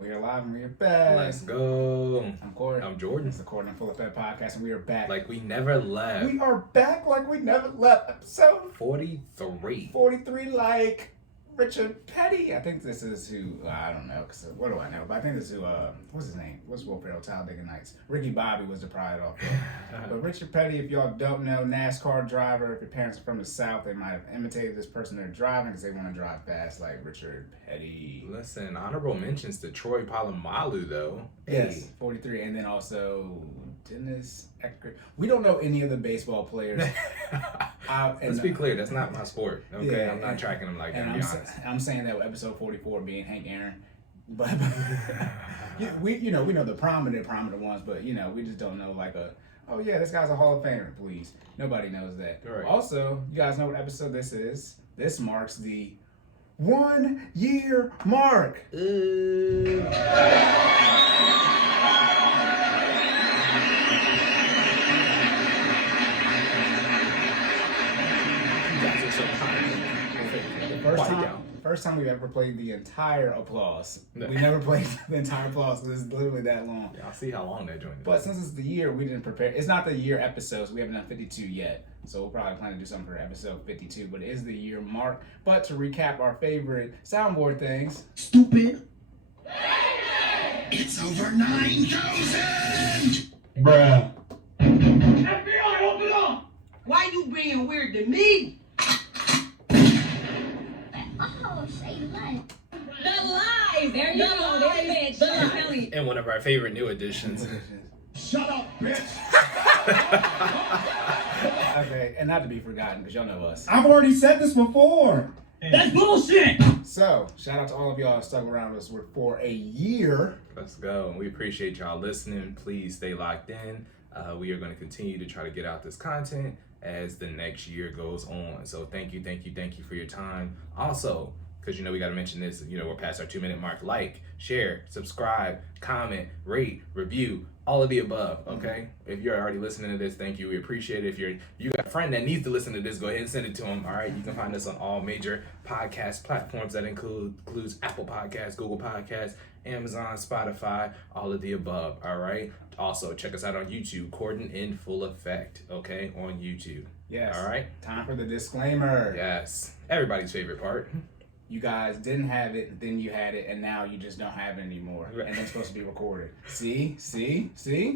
We are live and we are back. Let's go. I'm Cory. I'm Jordan. It's the Cordan FinallyFit podcast, and we are back. Like we never left. We are back like we never left. Episode 43. 43, like Richard Petty. I think this is who, I don't know, because what do I know? But I think this is who, what's his name? What's Will Ferrell, Talladega Nights? Ricky Bobby was the pride off there. But Richard Petty, if y'all don't know, NASCAR driver. If your parents are from the South, they might have imitated this person they're driving because they want to drive fast like Richard Petty. Listen, honorable mentions to Troy Polamalu, though. Yes, 43. And then also Dennis Eckert. We don't know any of the baseball players. Let's be clear, that's not my sport. Okay, Yeah, I'm not tracking them like that, to be honest. I'm saying that with episode 44 being Hank Aaron. But we know the prominent ones, but we just don't know oh yeah, this guy's a Hall of Famer, please. Nobody knows that. Right. Also, you guys know what episode this is. This marks the 1 year mark. First time we've ever played the entire applause. No. We never played the entire applause. This is literally that long. Yeah, I'll see how long that joint is. But since it's the year, we didn't prepare. It's not the year episodes. We haven't done 52 yet. So we'll probably plan to do something for episode 52. But it is the year mark. But to recap our favorite soundboard things. Stupid. It's over 9,000! Bruh. FBI, open up! Why you being weird to me? Oh, say life. The lies! There you go. They said And one of our favorite new additions. Shut up, bitch! Okay, and not to be forgotten, because y'all know us. I've already said this before. That's bullshit! So, shout out to all of y'all who stuck around us for a year. Let's go. We appreciate y'all listening. Please stay locked in. We are going to continue to try to get out this content as the next year goes on. So thank you for your time. Also, because we got to mention this, we're past our 2-minute mark. Like, share, subscribe, comment, rate, review, all of the above, okay? If you're already listening to this, thank you. We appreciate it. If you got a friend that needs to listen to this, go ahead and send it to them, all right? You can find us on all major podcast platforms. That includes Apple Podcasts, Google Podcasts, Amazon, Spotify, all of the above, all right? Also, check us out on YouTube, Cordan in full effect, okay? On YouTube. Yes. All right? Time for the disclaimer. Yes. Everybody's favorite part. You guys didn't have it, then you had it, and now you just don't have it anymore. Right. And it's supposed to be recorded. See?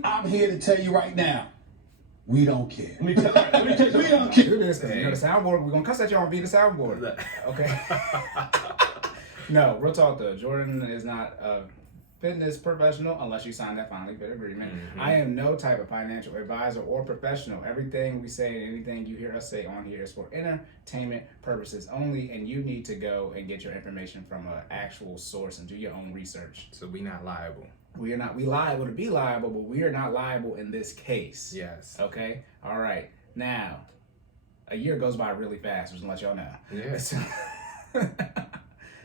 I'm here to tell you right now, we don't care. We don't care. Do this, because the soundboard, we're going to cuss at y'all and be the soundboard. Okay? No, real talk though. Jordan is not a fitness professional unless you sign that FinallyFit agreement. Mm-hmm. I am no type of financial advisor or professional. Everything we say and anything you hear us say on here is for entertainment purposes only, and you need to go and get your information from an actual source and do your own research. So we not liable. We liable to be liable, but we are not liable in this case. Yes. Okay? All right. Now, a year goes by really fast, just to let y'all know. Yes.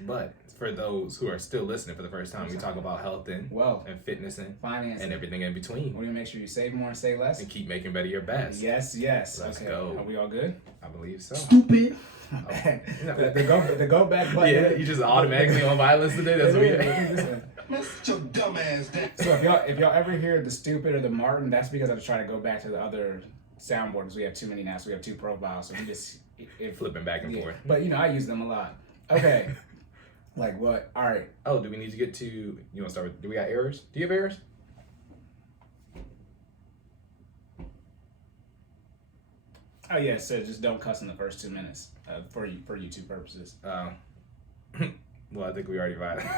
But for those who are still listening for the first time, we talk about health and wealth and fitness and finance and everything in between. We want to make sure you save more and save less. And keep making better your best. Yes. Let's go. Are we all good? I believe so. Stupid. The go back button. Yeah, you just automatically on violence today. That's what we. Sit your dumb ass down. So if y'all ever hear the stupid or the Martin, that's because I was trying to go back to the other soundboards. We have too many now, so we have 2 profiles. So we just Flipping back and forth. But I use them a lot. Okay. Like what? All right. Oh, do we need to get to? You want to start with? Do we got errors? Do you have errors? Oh yeah. So just don't cuss in the first 2 minutes for YouTube purposes. Well, I think we already violated.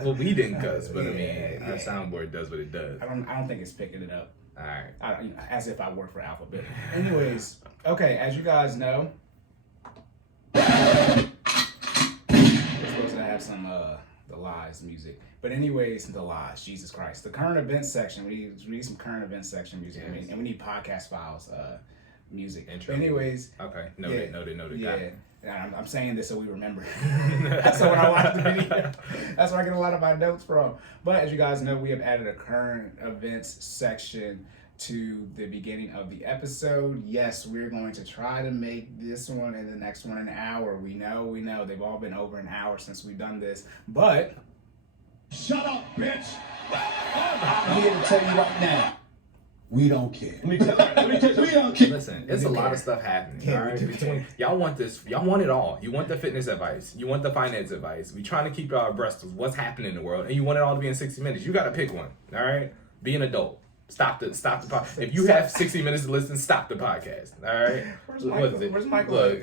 Well, we didn't cuss, but I mean, our soundboard does what it does. I don't think it's picking it up. All right. As if I work for Alphabet. Anyways, okay. As you guys know, we're supposed to have some the lies music. But anyways, the lies. Jesus Christ. The current events section. We need some current events section music. Yes. And we need podcast files music. Intro. But anyways. Okay. Noted. Yeah. I'm saying this so we remember. So when I watch the video, that's where I get a lot of my notes from. But as you guys know, we have added a current events section to the beginning of the episode. Yes, we're going to try to make this one and the next one an hour. We know. They've all been over an hour since we've done this. But Shut up, bitch. I'm here to tell you right now, we don't care. Let me tell you, we don't care. Listen, it's a lot of stuff happening. All right, between y'all want this, y'all want it all. You want the fitness advice, you want the finance advice. We trying to keep y'all abreast of what's happening in the world, and you want it all to be in 60 minutes. You got to pick one. All right, be an adult. Stop the podcast. If you have 60 minutes to listen, stop the podcast. All right. Where's Michael? Where's Michael? Look,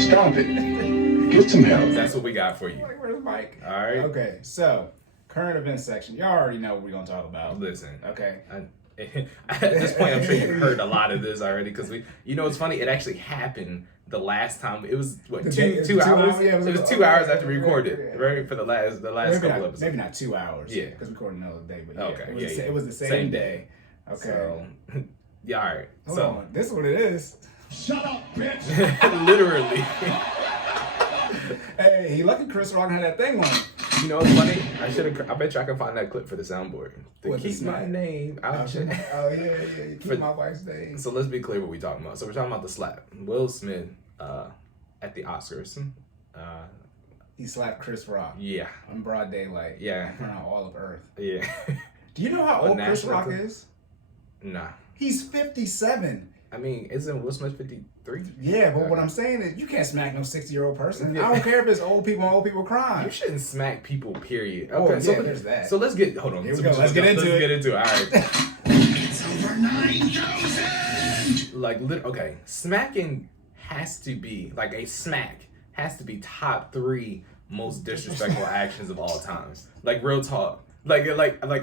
Stop it. Get some help. that's what we got for you. Where's Mike? All right. Okay, so current events section. Y'all already know what we're gonna talk about. Listen. Okay. At this point, I'm sure you've heard a lot of this already because it's funny. It actually happened the last time. It was what two hours. Yeah, it was 2 hours after we recorded, right? For the last couple episodes. Maybe not 2 hours. Yeah, because we recorded another day. But okay, it was the same day. Okay. So, yeah, all right. Hold on. This is what it is. Shut up, bitch. Literally. Hey, he lucky Chris Rock had that thing on. You know what's funny? I bet you I can find that clip for the soundboard. To What's keep his my name out your keep my wife's name. So let's be clear what we're talking about. So we're talking about the slap. Will Smith at the Oscars. He slapped Chris Rock. Yeah. In broad daylight. Yeah. In front of all of Earth. Yeah. Do you know how old Chris Rock is? Nah. He's 57. I mean, isn't Will Smith 53? Yeah, but what I'm saying is you can't smack no 60-year-old person. Yeah. I don't care if it's old people crying. You shouldn't smack people, period. Oh, Okay, yeah, so there's that. So let's get, hold on. Here we go. Let's get into it. All right. It's over 9,000. Like, okay, smacking has to be, like a smack has to be top 3 most disrespectful actions of all time. Like, real talk. Like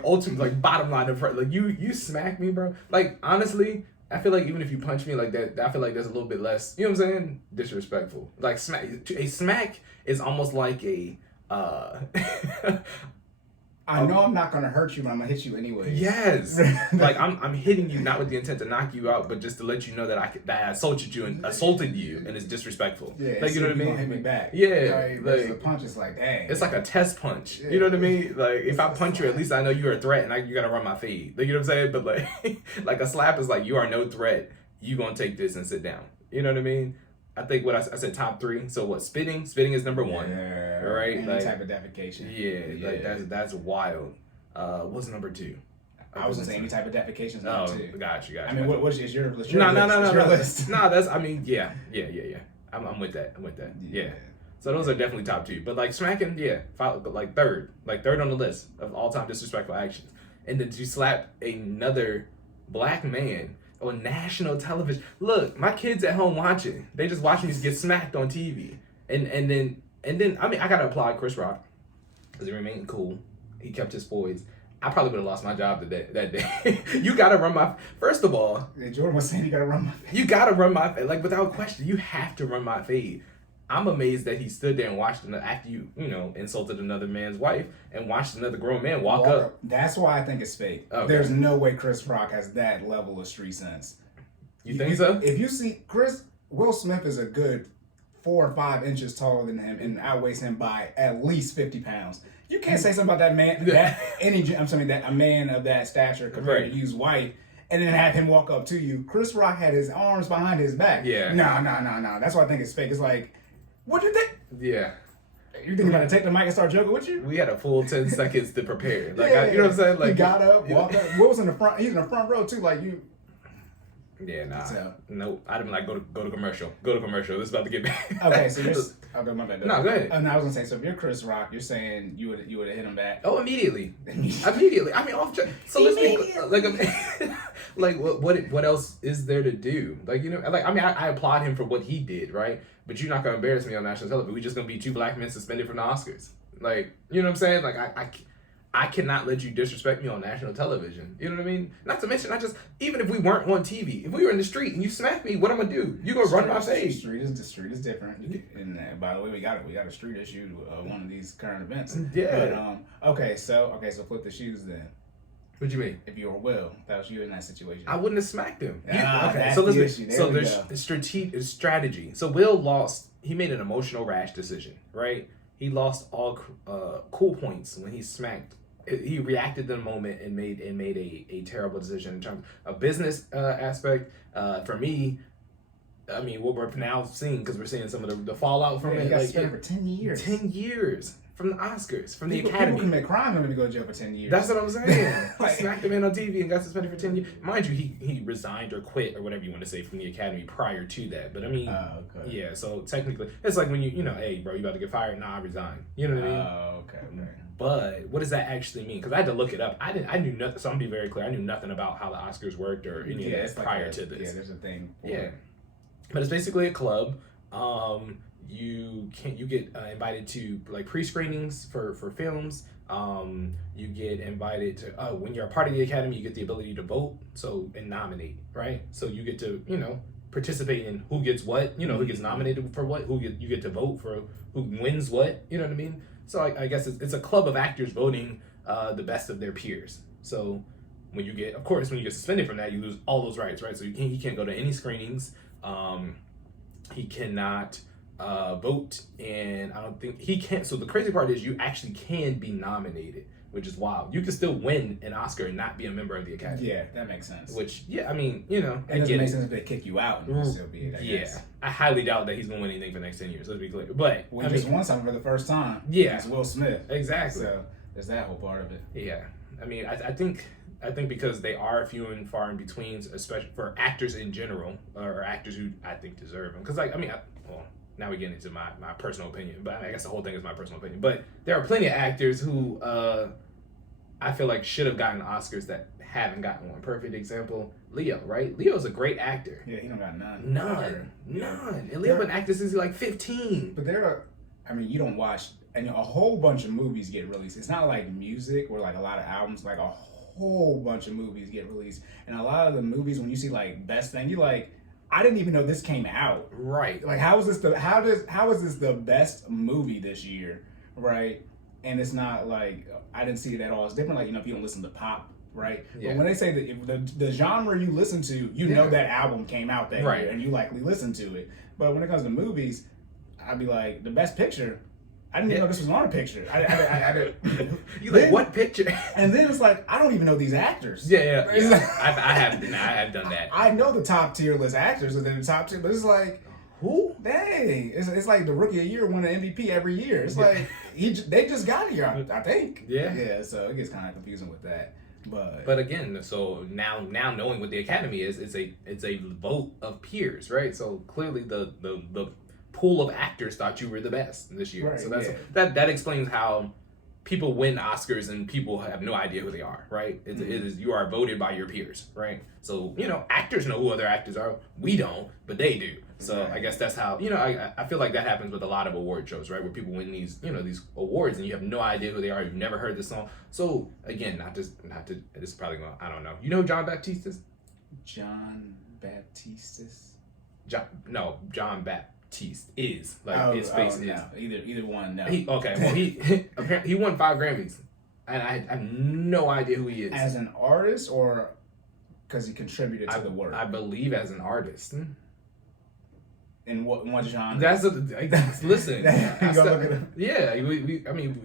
ultimate, like bottom line of like you smack me, bro. Like, honestly, I feel like even if you punch me like that, I feel like there's a little bit less, you know what I'm saying? Disrespectful. Like a smack is almost like a I know I'm not gonna hurt you, but I'm gonna hit you anyway. Yes. Like I'm hitting you not with the intent to knock you out, but just to let you know that I assaulted you and it's disrespectful. Yeah, like, you know what I mean? Gonna hit me back. Yeah, like the punch is like, dang. It's like a test punch. Yeah. You know what I mean? Like, if I punch you, at least I know you're a threat, and you gotta run my feed. Like, you know what I'm saying? But like, like a slap is like, you are no threat. You gonna take this and sit down. You know what I mean? I think what I said top 3. So what? Spitting is number 1. Yeah. Right? Any like, type of defecation. Yeah. Like that's wild. What's number 2? I was gonna say any type of defecation is Oh, number 2. got you. I mean, what is your list? No. List. No, that's. I mean, yeah. I'm with that. Yeah. So those are definitely top 2. But like smacking, yeah, like third on the list of all-time disrespectful actions. And then you slap another black man on national television. Look, my kids at home watching. They just watching me get smacked on TV. And then I mean, I gotta applaud Chris Rock because he remained cool. He kept his poise. I probably would have lost my job that day. You gotta run my. First of all, Yeah, Jordan was saying you gotta run my fade. you gotta run my like without question. You have to run my fade. I'm amazed that he stood there and watched after you insulted another man's wife and watched another grown man walk up. That's why I think it's fake. Okay. There's no way Chris Rock has that level of street sense. You think so? If you see Will Smith is a good 4 or 5 inches taller than him and outweighs him by at least 50 pounds. You can't say something about that man, that a man of that stature compared to you's wife, and then have him walk up to you. Chris Rock had his arms behind his back. Yeah. No. That's why I think it's fake. It's like, what do you think? Yeah. You think about to take the mic and start joking with you? We had a full 10 seconds to prepare. Like, Yeah. you know what I'm saying? Like, he got up, walked up. Will was in the front. He's in the front row too. Like you. Yeah, nah. So. Nope. I'd have been like, go to commercial. Go to commercial. This is about to get back. Okay, so you're. Okay, my bad. No, go ahead. No, I was gonna say. So if you're Chris Rock, you're saying you would have hit him back. Oh, immediately. Immediately. I mean, so let's be like, what else is there to do? Like, like, I mean, I applaud him for what he did, right? But you're not gonna embarrass me on national television. We're just gonna be 2 black men suspended from the Oscars. Like, you know what I'm saying? Like, I cannot let you disrespect me on national television. You know what I mean? Not to mention, even if we weren't on TV, if we were in the street and you smack me, what I'm gonna do? You gonna run my face? The street is different. And by the way, we got a street issue one of these current events. Yeah. But okay, so flip the shoes then. What do you mean? If you were Will, that was you in that situation. I wouldn't have smacked him. Okay, so that's listen. the So issue. there's strategy. So Will lost. He made an emotional, rash decision. Right. He lost all cool points when he smacked. He reacted to the moment and made a terrible decision in terms of business aspect. For me, I mean, what we're now seeing, because we're seeing some of the fallout from it. He got Like, suspended for 10 years. 10 years from the Oscars, from the People Academy. commit crime and go to jail for 10 years. That's what I'm saying. He Like- smacked a man on TV and got suspended for 10 years. Mind you, he resigned or quit or whatever you want to say from the Academy prior to that. But I mean, okay. yeah, so technically, it's like when you know, hey, bro, you about to get fired? Nah, I resign. You know what I mean? Oh, okay. But what does that actually mean? Because I had to look it up. I knew nothing. So I'm gonna be very clear. I knew nothing about how the Oscars worked or any of that prior to this. Yeah, there's a thing. Yeah, but it's basically a club. You get invited to like pre-screenings for films. You get invited to when you're a part of the Academy, you get the ability to vote, and nominate, right? So you get to participate in who gets what, who gets nominated for what, you get to vote for who wins what, you know what I mean? So I guess it's a club of actors voting the best of their peers. So when you get suspended from that, you lose all those rights, right? So he can't go to any screenings. He cannot vote, and I don't think he can't. So the crazy part is you actually can be nominated, which is wild. You can still win an Oscar and not be a member of the Academy. Yeah, that makes sense. Which, I mean, it doesn't make sense if they kick you out and you can still be it, I guess. I highly doubt that he's gonna win anything for the next 10 years. Let's be clear. But we just won something for the first time. Yeah, it's Will Smith. Exactly. So there's that whole part of it. Yeah, I mean, I think because they are few and far in betweens, especially for actors in general, or actors who I think deserve them. Because now we get into my personal opinion, but I guess the whole thing is my personal opinion. But there are plenty of actors who I feel like should have gotten Oscars that haven't gotten one. Perfect example, Leo, right? Leo's a great actor. Yeah, he don't got none. None. And Leo been acting since he's like 15. But you don't watch, and a whole bunch of movies get released. It's not like music or like a lot of albums, like a whole bunch of movies get released. And a lot of the movies, when you see like best thing, you're like, I didn't even know this came out. Right. Like, how is this the best movie this year, right? And it's not like I didn't see it at all. It's different, like if you don't listen to pop, right? Yeah. But when they say that the genre you listen to, you know that album came out that year, and you likely listen to it. But when it comes to movies, I'd be like, the best picture. I didn't even know this was on a picture. I you like, what picture? And then it's like, I don't even know these actors. Yeah. I have done that. I know the top tier list actors, and then the top tier, but it's like, who? Dang, it's like the Rookie of the Year win an MVP every year. It's like they just got here, I think. Yeah. So it gets kind of confusing with that. But again, so now knowing what the Academy is, it's a vote of peers, right? So clearly the pool of actors thought you were the best this year. Right, so that explains how people win Oscars and people have no idea who they are, right? It is you are voted by your peers, right? So actors know who other actors are. We don't, but they do. So I guess that's how I feel like that happens with a lot of award shows, right? Where people win these these awards and you have no idea who they are. You've never heard this song. So again, not to this is probably going. I don't know. You know who John Baptiste is? John Baptiste. John Baptiste is like his face is. No. Either one. No. He won 5 Grammys, and I have no idea who he is. As an artist or because he contributed to the work? I believe as an artist. In what genre? Listen. Yeah, we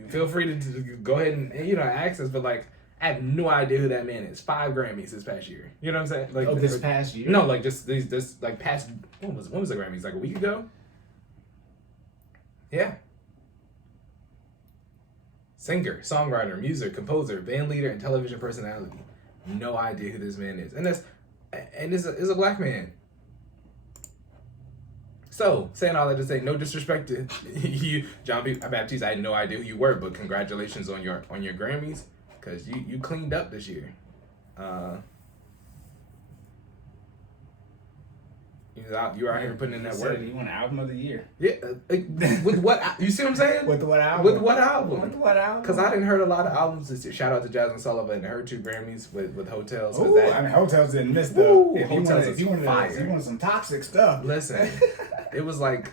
feel free to go ahead and ask us, but like I have no idea who that man is. 5 Grammys this past year. You know what I'm saying? Like this past year? No, like just this like past. When was the Grammys? Like a week ago? Yeah. Singer, songwriter, music, composer, band leader, and television personality. No idea who this man is, and is a black man. So, saying all that to say, no disrespect to you, John Baptiste. I had no idea who you were, but congratulations on your Grammys, because you cleaned up this year. You were out here putting in that work. You won Album of the Year. Yeah, with what? You see what I'm saying? With what album? With what album? With what album? Because I didn't heard a lot of albums this year. Shout out to Jasmine Sullivan and her 2 Grammys with Hotels. Hotels didn't miss though. Hotels you wanted some toxic stuff. Listen, it was like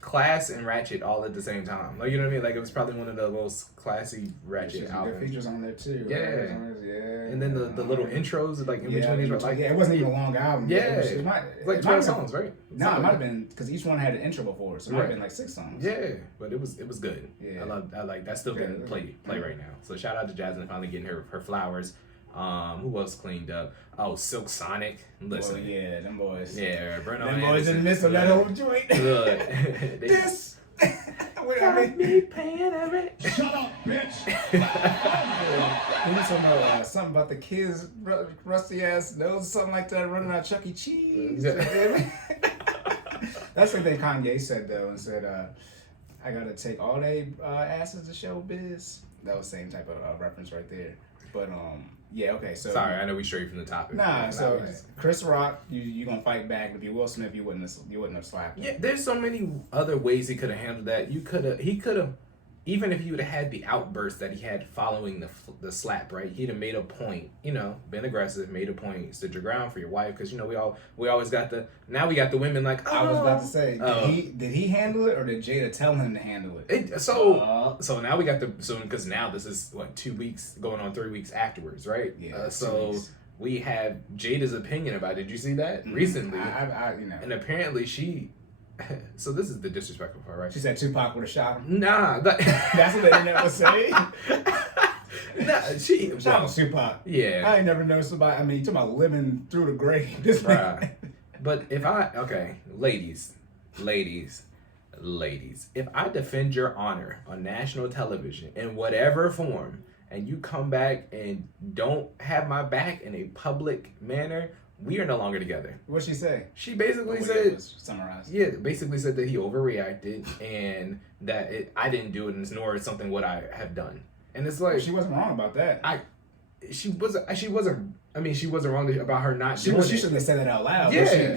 class and ratchet all at the same time. Like, you know what I mean? Like, it was probably one of the most classy ratchet albums. Good features on there too. Yeah. Yeah. And then the little intros, like in between each one. Like, it wasn't even a long album. Yeah. It like 12 songs, right? No, it might have been because each one had an intro before, so it might have been like 6 songs. Yeah, but it was good. Yeah. I like that. Still getting play right now. So shout out to Jasmine finally getting her flowers. Who else cleaned up? Oh, Silk Sonic. Listen. Oh, yeah, them boys. Yeah, Bruno Them boys Anderson. didn't miss on that whole joint. Look. This. Wait, Got me paying a rent. Shut up, bitch. Something about the kids, rusty ass nose, something like that, running out Chuck E. Cheese. That's the thing Kanye said though, and said, "I gotta take all they asses to show biz." That was the same type of reference right there. But yeah, okay. So Sorry, I know we strayed from the topic. Nah, so Chris Rock, you gonna fight back? If you Will Smith, you wouldn't have slapped him. Yeah, there's so many other ways he could have handled that. He could have, even if he would have had the outburst that he had following the slap, right? He'd have made a point, been aggressive, made a point, stood your ground for your wife, because we always got we got the women like. Oh. I was about to say, did he handle it or did Jada tell him to handle it? So now we got because now this is 2 weeks going on 3 weeks afterwards, right? Yeah. So we have Jada's opinion about it. Did you see that recently? And apparently she. So this is the disrespectful part, right? She said Tupac would have shot him. Nah, that's what the internet was saying. Shout out Tupac. Yeah, I ain't never known somebody. I mean, you talking about living through the grave. This right. But if ladies, if I defend your honor on national television in whatever form, and you come back and don't have my back in a public manner, we are no longer together. What'd she say? She basically said, summarize. Yeah, basically said that he overreacted and that I didn't do it, and nor is something what I have done. And it's like she wasn't wrong about that. She wasn't wrong about her not doing it. She shouldn't have said that out loud. Yeah,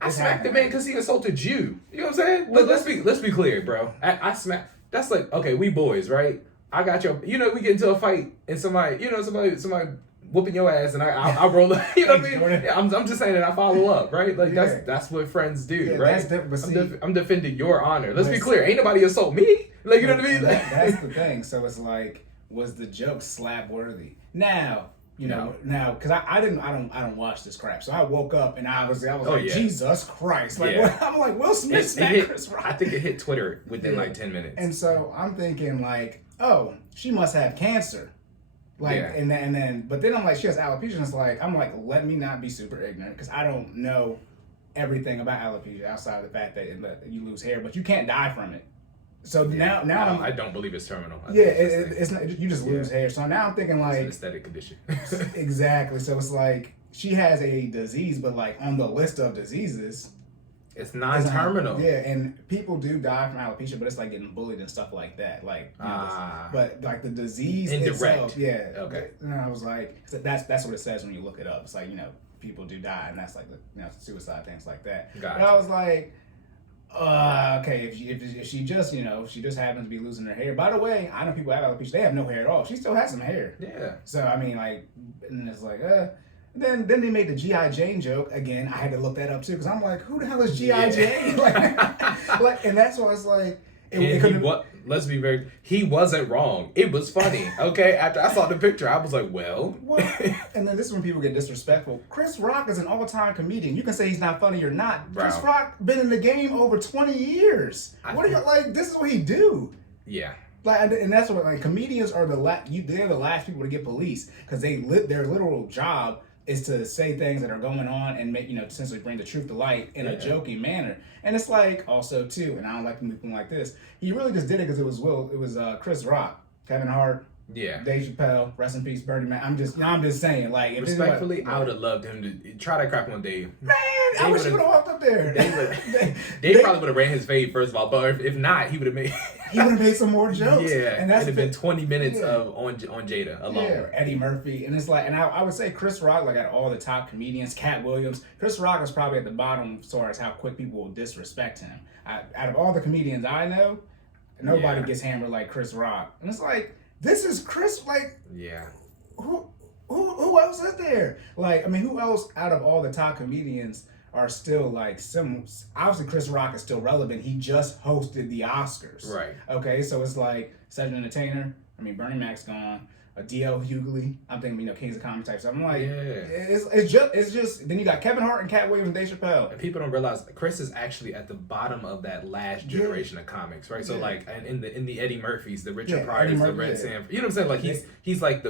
I smacked the man because he insulted you. You know what I'm saying? Let's be clear, bro. I smacked. That's like, okay, we boys, right? I got your. We get into a fight and somebody whooping your ass and I roll up. You know what I mean? Yeah, I'm just saying that I follow up, right? Like that's what friends do, right? I'm defending your honor. Let's be clear. Ain't nobody assault me. Like, you know what I mean? That's the thing. So it's like, was the joke slap worthy? Now, because I don't watch this crap. So I woke up and I was like, Jesus Christ! Like, I'm like, Will Smith smacked Chris Rock. I think it hit Twitter within like 10 minutes. And so I'm thinking like, oh, she must have cancer. And then I'm like, she has alopecia. And it's like, I'm like, let me not be super ignorant because I don't know everything about alopecia outside of the fact that you lose hair, but you can't die from it. So now I don't believe it's terminal. It's not, you just lose hair. So now I'm thinking like, it's an aesthetic condition. Exactly. So it's like she has a disease, but like on the list of diseases, it's non-terminal. And people do die from alopecia, but it's like getting bullied and stuff like that. Like, but like the disease itself, okay. And I was like, that's what it says when you look it up. It's like, people do die, and that's like suicide, things like that. But I was like, okay, if she just she just happens to be losing her hair. By the way, I know people have alopecia; they have no hair at all. She still has some hair. Yeah. So I mean, like, and it's like, Then they made the G.I. Jane joke again. I had to look that up too because I'm like, who the hell is G.I. Jane? like, and that's why it's like. Let's be very. He wasn't wrong. It was funny. Okay. After I saw the picture, I was like, well. And then this is when people get disrespectful. Chris Rock is an all-time comedian. You can say he's not funny or not. Bro. Chris Rock been in the game over 20 years. This is what he do. Yeah. And that's what comedians are they're the last people to get policed because their literal job is to say things that are going on and make, essentially bring the truth to light in a joking manner. And it's like, also too, and I don't like to move like this, he really just did it because it was Chris Rock, Kevin Hart, Dave Chappelle, rest in peace, Bernie Mac. I'm just saying, like, respectfully, I would have loved him to try that crap on Dave. Man, I wish he would have walked up there. Dave probably would have ran his fade first of all, but if not, he would have made. He would have made some more jokes. Yeah, and it'd have been 20 minutes on Jada alone. Yeah, Eddie Murphy, and it's like, and I would say Chris Rock, like at all the top comedians, Cat Williams, Chris Rock is probably at the bottom as far as how quick people will disrespect him. Out of all the comedians I know, nobody gets hammered like Chris Rock, and it's like, this is Chris. Like, who else is there? Like, I mean, who else out of all the top comedians are still like similar? Obviously, Chris Rock is still relevant. He just hosted the Oscars. Right. Okay, so it's like Cedric Entertainer. I mean, Bernie Mac's gone. D.L. Hughley. I'm thinking, Kings of Comedy type stuff. I'm like, it's just. Then you got Kevin Hart and Cat Williams and Dave Chappelle. And people don't realize Chris is actually at the bottom of that last generation of comics, right? So like, and in the Eddie Murphys, the Richard Pryors, the Red Sanford. You know what I'm saying? Like he's like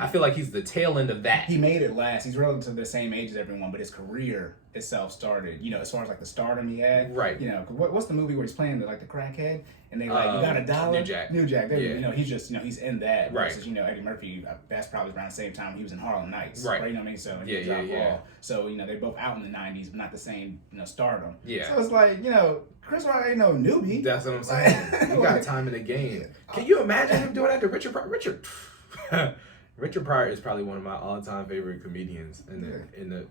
I feel like he's the tail end of that. He made it last. He's relative to the same age as everyone, but his career itself started, as far as like the stardom he had. Right. What's the movie where he's playing the crackhead? And they like, you got $1? New Jack. Yeah. He's just, he's in that. Right. Versus, Eddie Murphy, that's probably around the same time he was in Harlem Nights. Right. You know what I mean? So, Yeah. So, they're both out in the 90s, but not the same, stardom. Yeah. So it's like, Chris Rock ain't no newbie. That's what I'm saying. You got time in the game. Can you imagine him doing that to Richard Pryor? Richard Pryor is probably one of my all-time favorite comedians.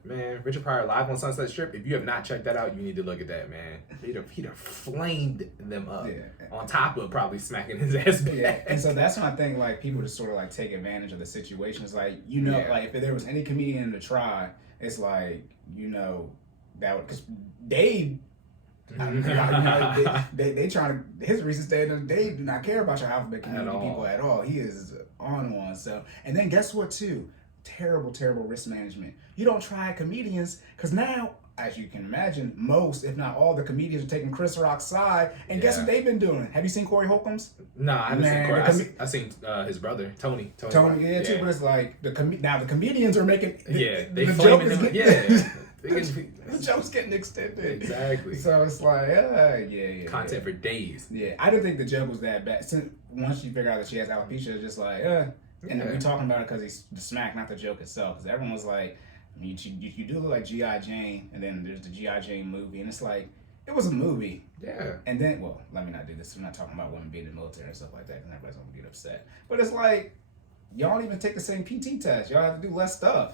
Man, Richard Pryor live on Sunset Strip. If you have not checked that out, you need to look at that, man. He'd have flamed them up. Yeah. On top of probably smacking his ass back. Yeah, and so that's when I think like people just sort of like take advantage of the situation. It's like like if there was any comedian to try, it's like that would because Dave. They trying to his recent statement. They do not care about your alphabet community people at all. He is on one. So and then guess what too? Terrible risk management. You don't try comedians because now, as you can imagine, most if not all the comedians are taking Chris Rock's side. And guess what they've been doing? Have you seen Corey Holcomb's? No, I haven't seen Corey. I've seen his brother Tony, too. But it's like the comedians are making they the flaming joke him. The joke's getting extended. Exactly. So it's like, content for days. Yeah, I didn't think the joke was that bad. Since once you figure out that she has alopecia, it's just like, And we're talking about it because he's the smack, not the joke itself. Because everyone was like, you do look like G.I. Jane, and then there's the G.I. Jane movie, and it's like, it was a movie. Yeah. And then, well, let me not do this. I'm not talking about women being in the military and stuff like that, because everybody's going to get upset. But it's like, y'all don't even take the same PT test. Y'all have to do less stuff.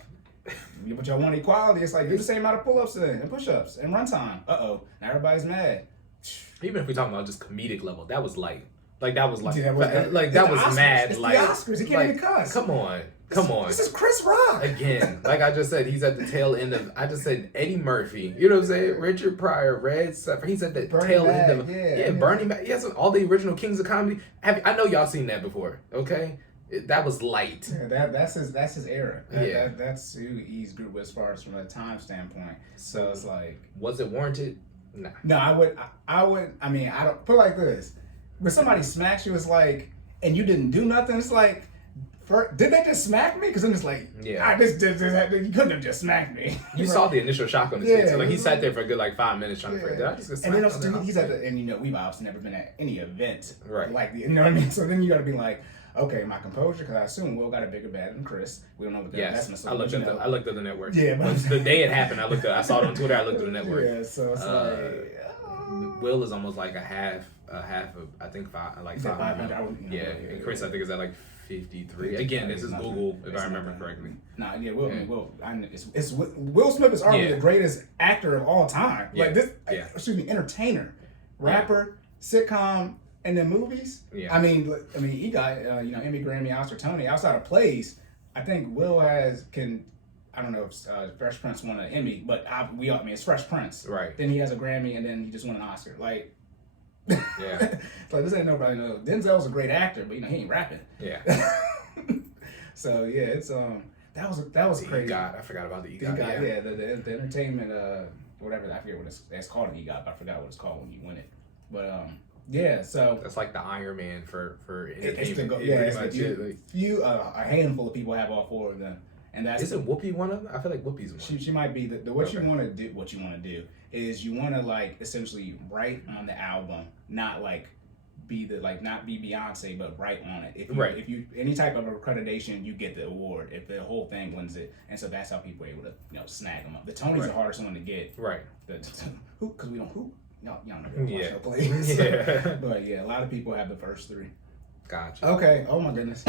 But y'all want equality. It's like, do the same amount of pull-ups and push-ups and run time. Now everybody's mad. Even if we're talking about just comedic level, that was light. Like, that was like, that was Oscars. mad. It's like, the Oscars. He can't even cuss. Come on. This is Chris Rock. Again, like I just said, he's at the tail end of, I just said Eddie Murphy. You know what I'm saying? Richard Pryor, Red Suffer. He's at the tail end of, Bernie Mac. Yes, all the original Kings of Comedy. I know y'all seen that before, okay? That was light. Yeah, that's his era. That's who he's grew as far as from a time standpoint. So it's like, was it warranted? Nah. No, I would. I mean, I don't put it like this. When somebody smacks you, it's like, and you didn't do nothing. It's like, did they just smack me? Because I'm just like, you couldn't have just smacked me. You saw the initial shock on his face. So like he sat there for a good 5 minutes trying to figure it out. And then he's at the, and we've obviously never been at any event, right? Like you know what I mean. So then you got to be like, okay, my composure, because I assume Will got a bigger bad than Chris. We don't know what the investment. So I looked at the network. Yeah, but the day it happened, I saw it on Twitter. I looked at the network. Yeah, so it's like Will is almost like a half of I think 500. Yeah, and Chris I think is at like 53. Again, this is Google if I remember correctly. Nah, yeah, Will Smith is arguably the greatest actor of all time. Like this, entertainer, rapper, sitcom. And then movies, I mean, he got Emmy, Grammy, Oscar, Tony. Outside of plays, I think Will I don't know if Fresh Prince won an Emmy, but it's Fresh Prince. Right. Then he has a Grammy, and then he just won an Oscar. Like, yeah. Like this ain't nobody know. Denzel's a great actor, but he ain't rapping. Yeah. So yeah, it's that was crazy. EGOT. I forgot about the EGOT. The entertainment whatever, I forget what it's called an EGOT, but I forgot what it's called when you win it. But yeah, so that's like the Iron Man for entertainment. A handful of people have all four of them, and that's isn't Whoopi one of them? I feel like Whoopi's one. She might be the what you want to do. What you want to do is you want to like essentially write on the album, not like not be Beyonce, but write on it. If you any type of accreditation, you get the award. If the whole thing wins it, and so that's how people are able to snag them up. The Tonys are the hardest one to get. Right. Because we don't hoop. Y'all know they watch no plays. Yeah. But a lot of people have the first three. Gotcha. Okay. Oh my goodness.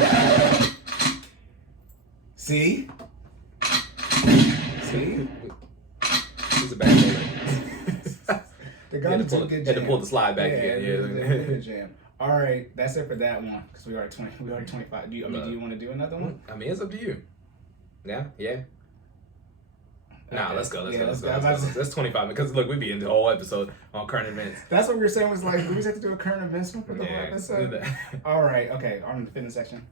See? It's a bad bullet. The guy did a good jam. Had to pull the slide back again. Good jam. All right, that's it for that one. Because we already 25. Do you want to do another one? I mean, it's up to you. Yeah. Nah, let's go. Let's go. That's 25 because look, we'd be in the whole episode on current events. That's what we were saying was like, do we have to do a current events one for the whole episode? All right, okay, on the fitness section.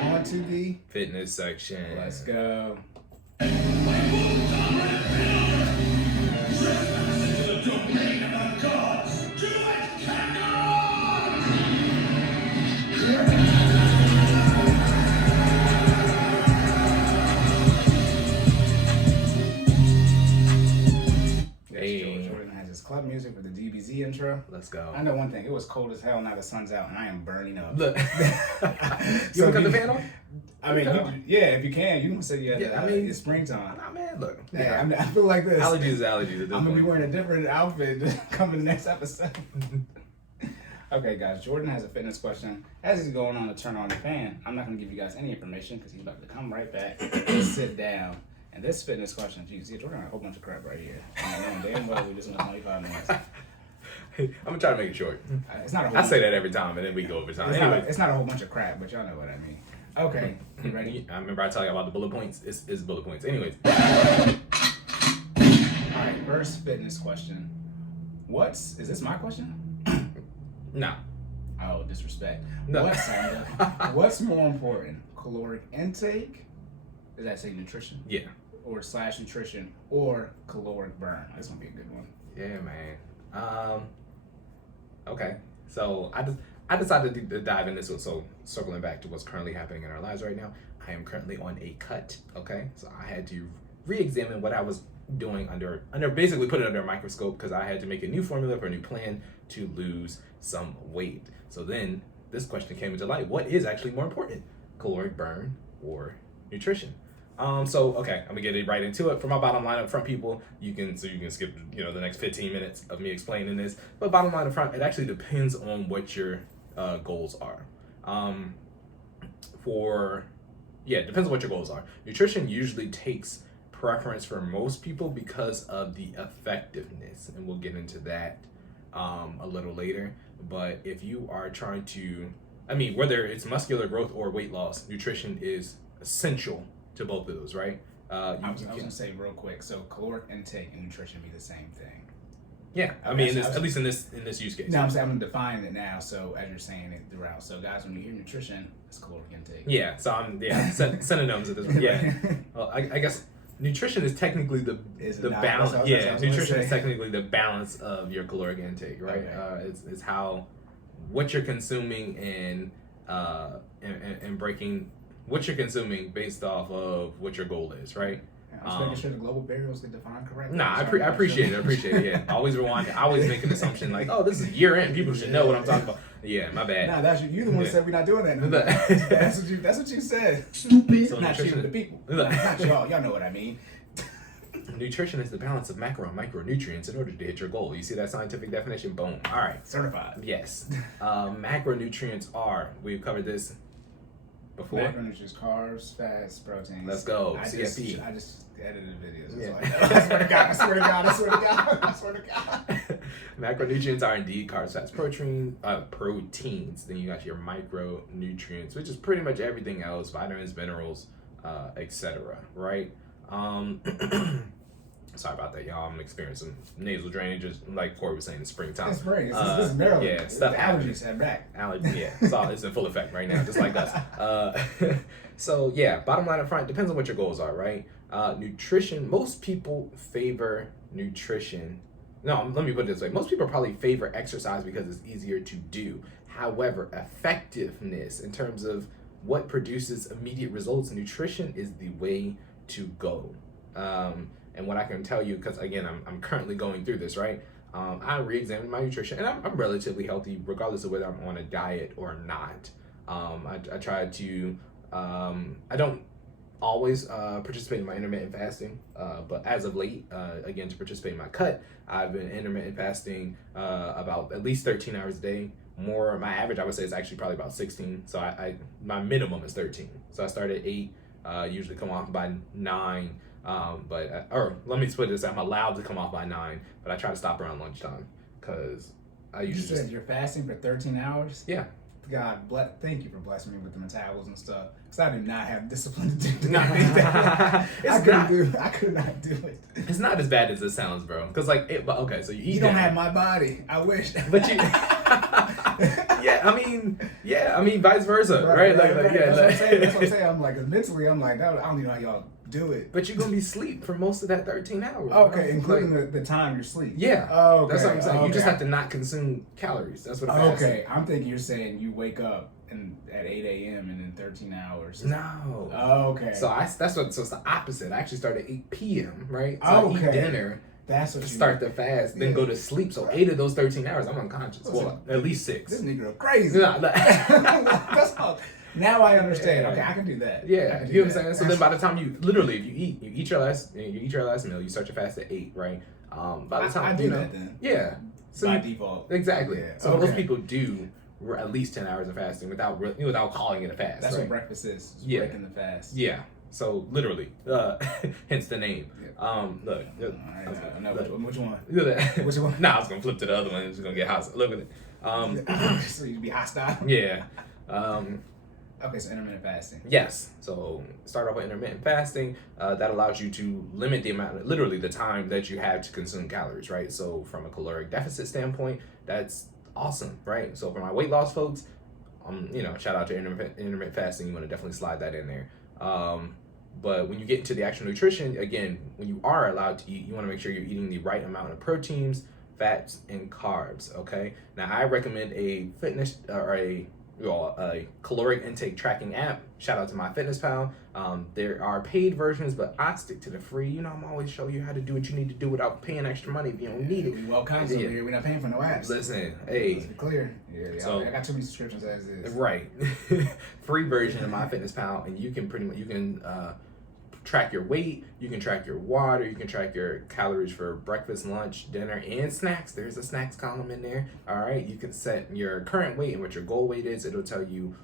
On to the fitness section. Let's go. music for the DBZ intro? Let's go. I know one thing. It was cold as hell. Now the sun's out and I am burning up. Look. You So want to cut the fan on? I mean, if you can, you can say it's springtime. Nah, man, look. Hey, I feel like this. Allergies is allergies at this I'm gonna be point. wearing a different outfit coming the next episode. Okay, guys, Jordan has a fitness question. As he's going on to turn on the fan, I'm not gonna give you guys any information because he's about to come right back and sit down. And this fitness question, geez, Jordan got a whole bunch of crap right here. I know damn well we just went 25 minutes. I'm gonna try to make it short. It's not a whole I say that every time, and then we go over time. It's not a whole bunch of crap, but y'all know what I mean. Okay, you ready? I remember I tell you about the bullet points. It's bullet points. Anyways. All right, first fitness question. Is this my question? No. Oh, disrespect. No. What's more important, caloric intake? Does that say nutrition? Yeah. Or / nutrition or caloric burn? That's gonna be a good one. Yeah, man. Okay. So I decided to dive in this one. So circling back to what's currently happening in our lives right now, I am currently on a cut. Okay. So I had to re-examine what I was doing under basically put it under a microscope because I had to make a new formula for a new plan to lose some weight. So then this question came into light. What is actually more important? Caloric burn or nutrition? Okay, I'm gonna get it right into it. For my bottom line up front, people, you can skip, the next 15 minutes of me explaining this. But bottom line up front, it actually depends on what your goals are. It depends on what your goals are. Nutrition usually takes preference for most people because of the effectiveness, and we'll get into that a little later. But if you are trying to, whether it's muscular growth or weight loss, nutrition is essential to both of those, right? I was gonna say real quick. So caloric intake and nutrition be the same thing. Yeah, at least in this use case. No, I'm saying I'm defining it now. So as you're saying it throughout. So guys, when you hear nutrition, it's caloric intake. Yeah. So I'm synonyms at this point. Yeah. Well, I guess nutrition is technically the balance. Nutrition is technically the balance of your caloric intake, right? Okay. It's how what you're consuming and breaking what you're consuming based off of what your goal is, right? I'm just making sure the global variables get defined correctly. Nah, I appreciate it. Yeah, always rewind. I always make an assumption like, oh, this is year end. People should know what I'm talking about. Yeah, my bad. Nah, that's you the one who said we're not doing that. No that's what you said. Stupid. So not you, the people. Not y'all. Y'all know what I mean. Nutrition is the balance of macro and micronutrients in order to hit your goal. You see that scientific definition? Boom. All right. Certified. Yes. Macronutrients are. We've covered this before. Macronutrients: carbs, fats, proteins. Let's go. CFP. I just edited videos. Yeah. I swear to God. I swear to God. Macronutrients are indeed carbs, fats, proteins. Then you got your micronutrients, which is pretty much everything else: vitamins, minerals, etc. Right? Sorry about that, y'all. I'm experiencing nasal drainage, just like Cory was saying, it's springtime. It's spring. This is Maryland. Yeah, stuff allergies head back. It's in full effect right now, just like us. So yeah, bottom line up front, depends on what your goals are, right? Nutrition. Most people favor nutrition. No, let me put it this way. Most people probably favor exercise because it's easier to do. However, effectiveness in terms of what produces immediate results, nutrition is the way to go. And what I can tell you, because again, I'm currently going through this, right? I re-examined my nutrition, and I'm relatively healthy, regardless of whether I'm on a diet or not. I try to, I don't always participate in my intermittent fasting, but as of late, again, to participate in my cut, I've been intermittent fasting about at least 13 hours a day. More, my average, I would say, is actually probably about 16. So my minimum is 13. So I start at 8, usually come off by 9. Or let me split this. I'm allowed to come off by 9, but I try to stop around lunchtime because I usually You said you're fasting for 13 hours? Yeah. God thank you for blessing me with the metabolics and stuff, because I do not have discipline to do that. I could not do it. It's not as bad as it sounds, bro. Because okay, so you eat. You don't have my body. I wish. But you. I mean, vice versa, right? That's what I'm saying. I'm like, mentally, I'm like, I don't even know how y'all do it. But you're gonna be asleep for most of that 13 hours. Okay, right? including the time you sleep. Yeah. Oh, okay. That's what I'm saying. Okay. You just have to not consume calories. That's what. Okay, I'm thinking you're saying you wake up at 8 a.m. and in 13 hours. No. Oh, okay. So it's the opposite. I actually start at 8 p.m. right? So I eat dinner That's what to you start the fast, then Yeah. go to sleep. So 8 of those 13 hours, I'm unconscious. Listen, Well, at least 6. This nigga crazy. Nah, nah. That's all. Now I understand. Yeah. Okay, I can do that. I Yeah, can do you know what I'm that. saying. So then, by the time you literally, if you eat your last meal, you start your fast at 8, right? By the time I do that then. yeah, so By you- default. exactly. Yeah. So Okay. most people do at least 10 hours of fasting without calling it a fast. That's right? what breakfast is. It's Yeah. breaking the fast. Yeah. So literally, hence the name. Yeah. Look. I know. Which one? Look at that. Which one? Nah, I was gonna flip to the other one. It's gonna get hostile. Look at it. So you'd be hostile. Yeah. Okay, so intermittent fasting. Yes. So start off with intermittent fasting. That allows you to limit the amount, literally the time that you have to consume calories, right? So from a caloric deficit standpoint, that's awesome, right? So for my weight loss folks, shout out to intermittent fasting. You want to definitely slide that in there. But when you get into the actual nutrition, again, when you are allowed to eat, you want to make sure you're eating the right amount of proteins, fats, and carbs. Okay. Now I recommend a fitness or a caloric intake tracking app. Shout out to MyFitnessPal. There are paid versions, but I stick to the free. You know, I'm always showing you how to do what you need to do without paying extra money if you don't need it. We well counseled here. We're not paying for no apps. Listen, Let's hey. be clear. Yeah, So- I got too many subscriptions as is. Right. Free version of MyFitnessPal, and you can track your weight, you can track your water, you can track your calories for breakfast, lunch, dinner, and snacks. There's a snacks column in there. All right. You can set your current weight and what your goal weight is. It'll tell you,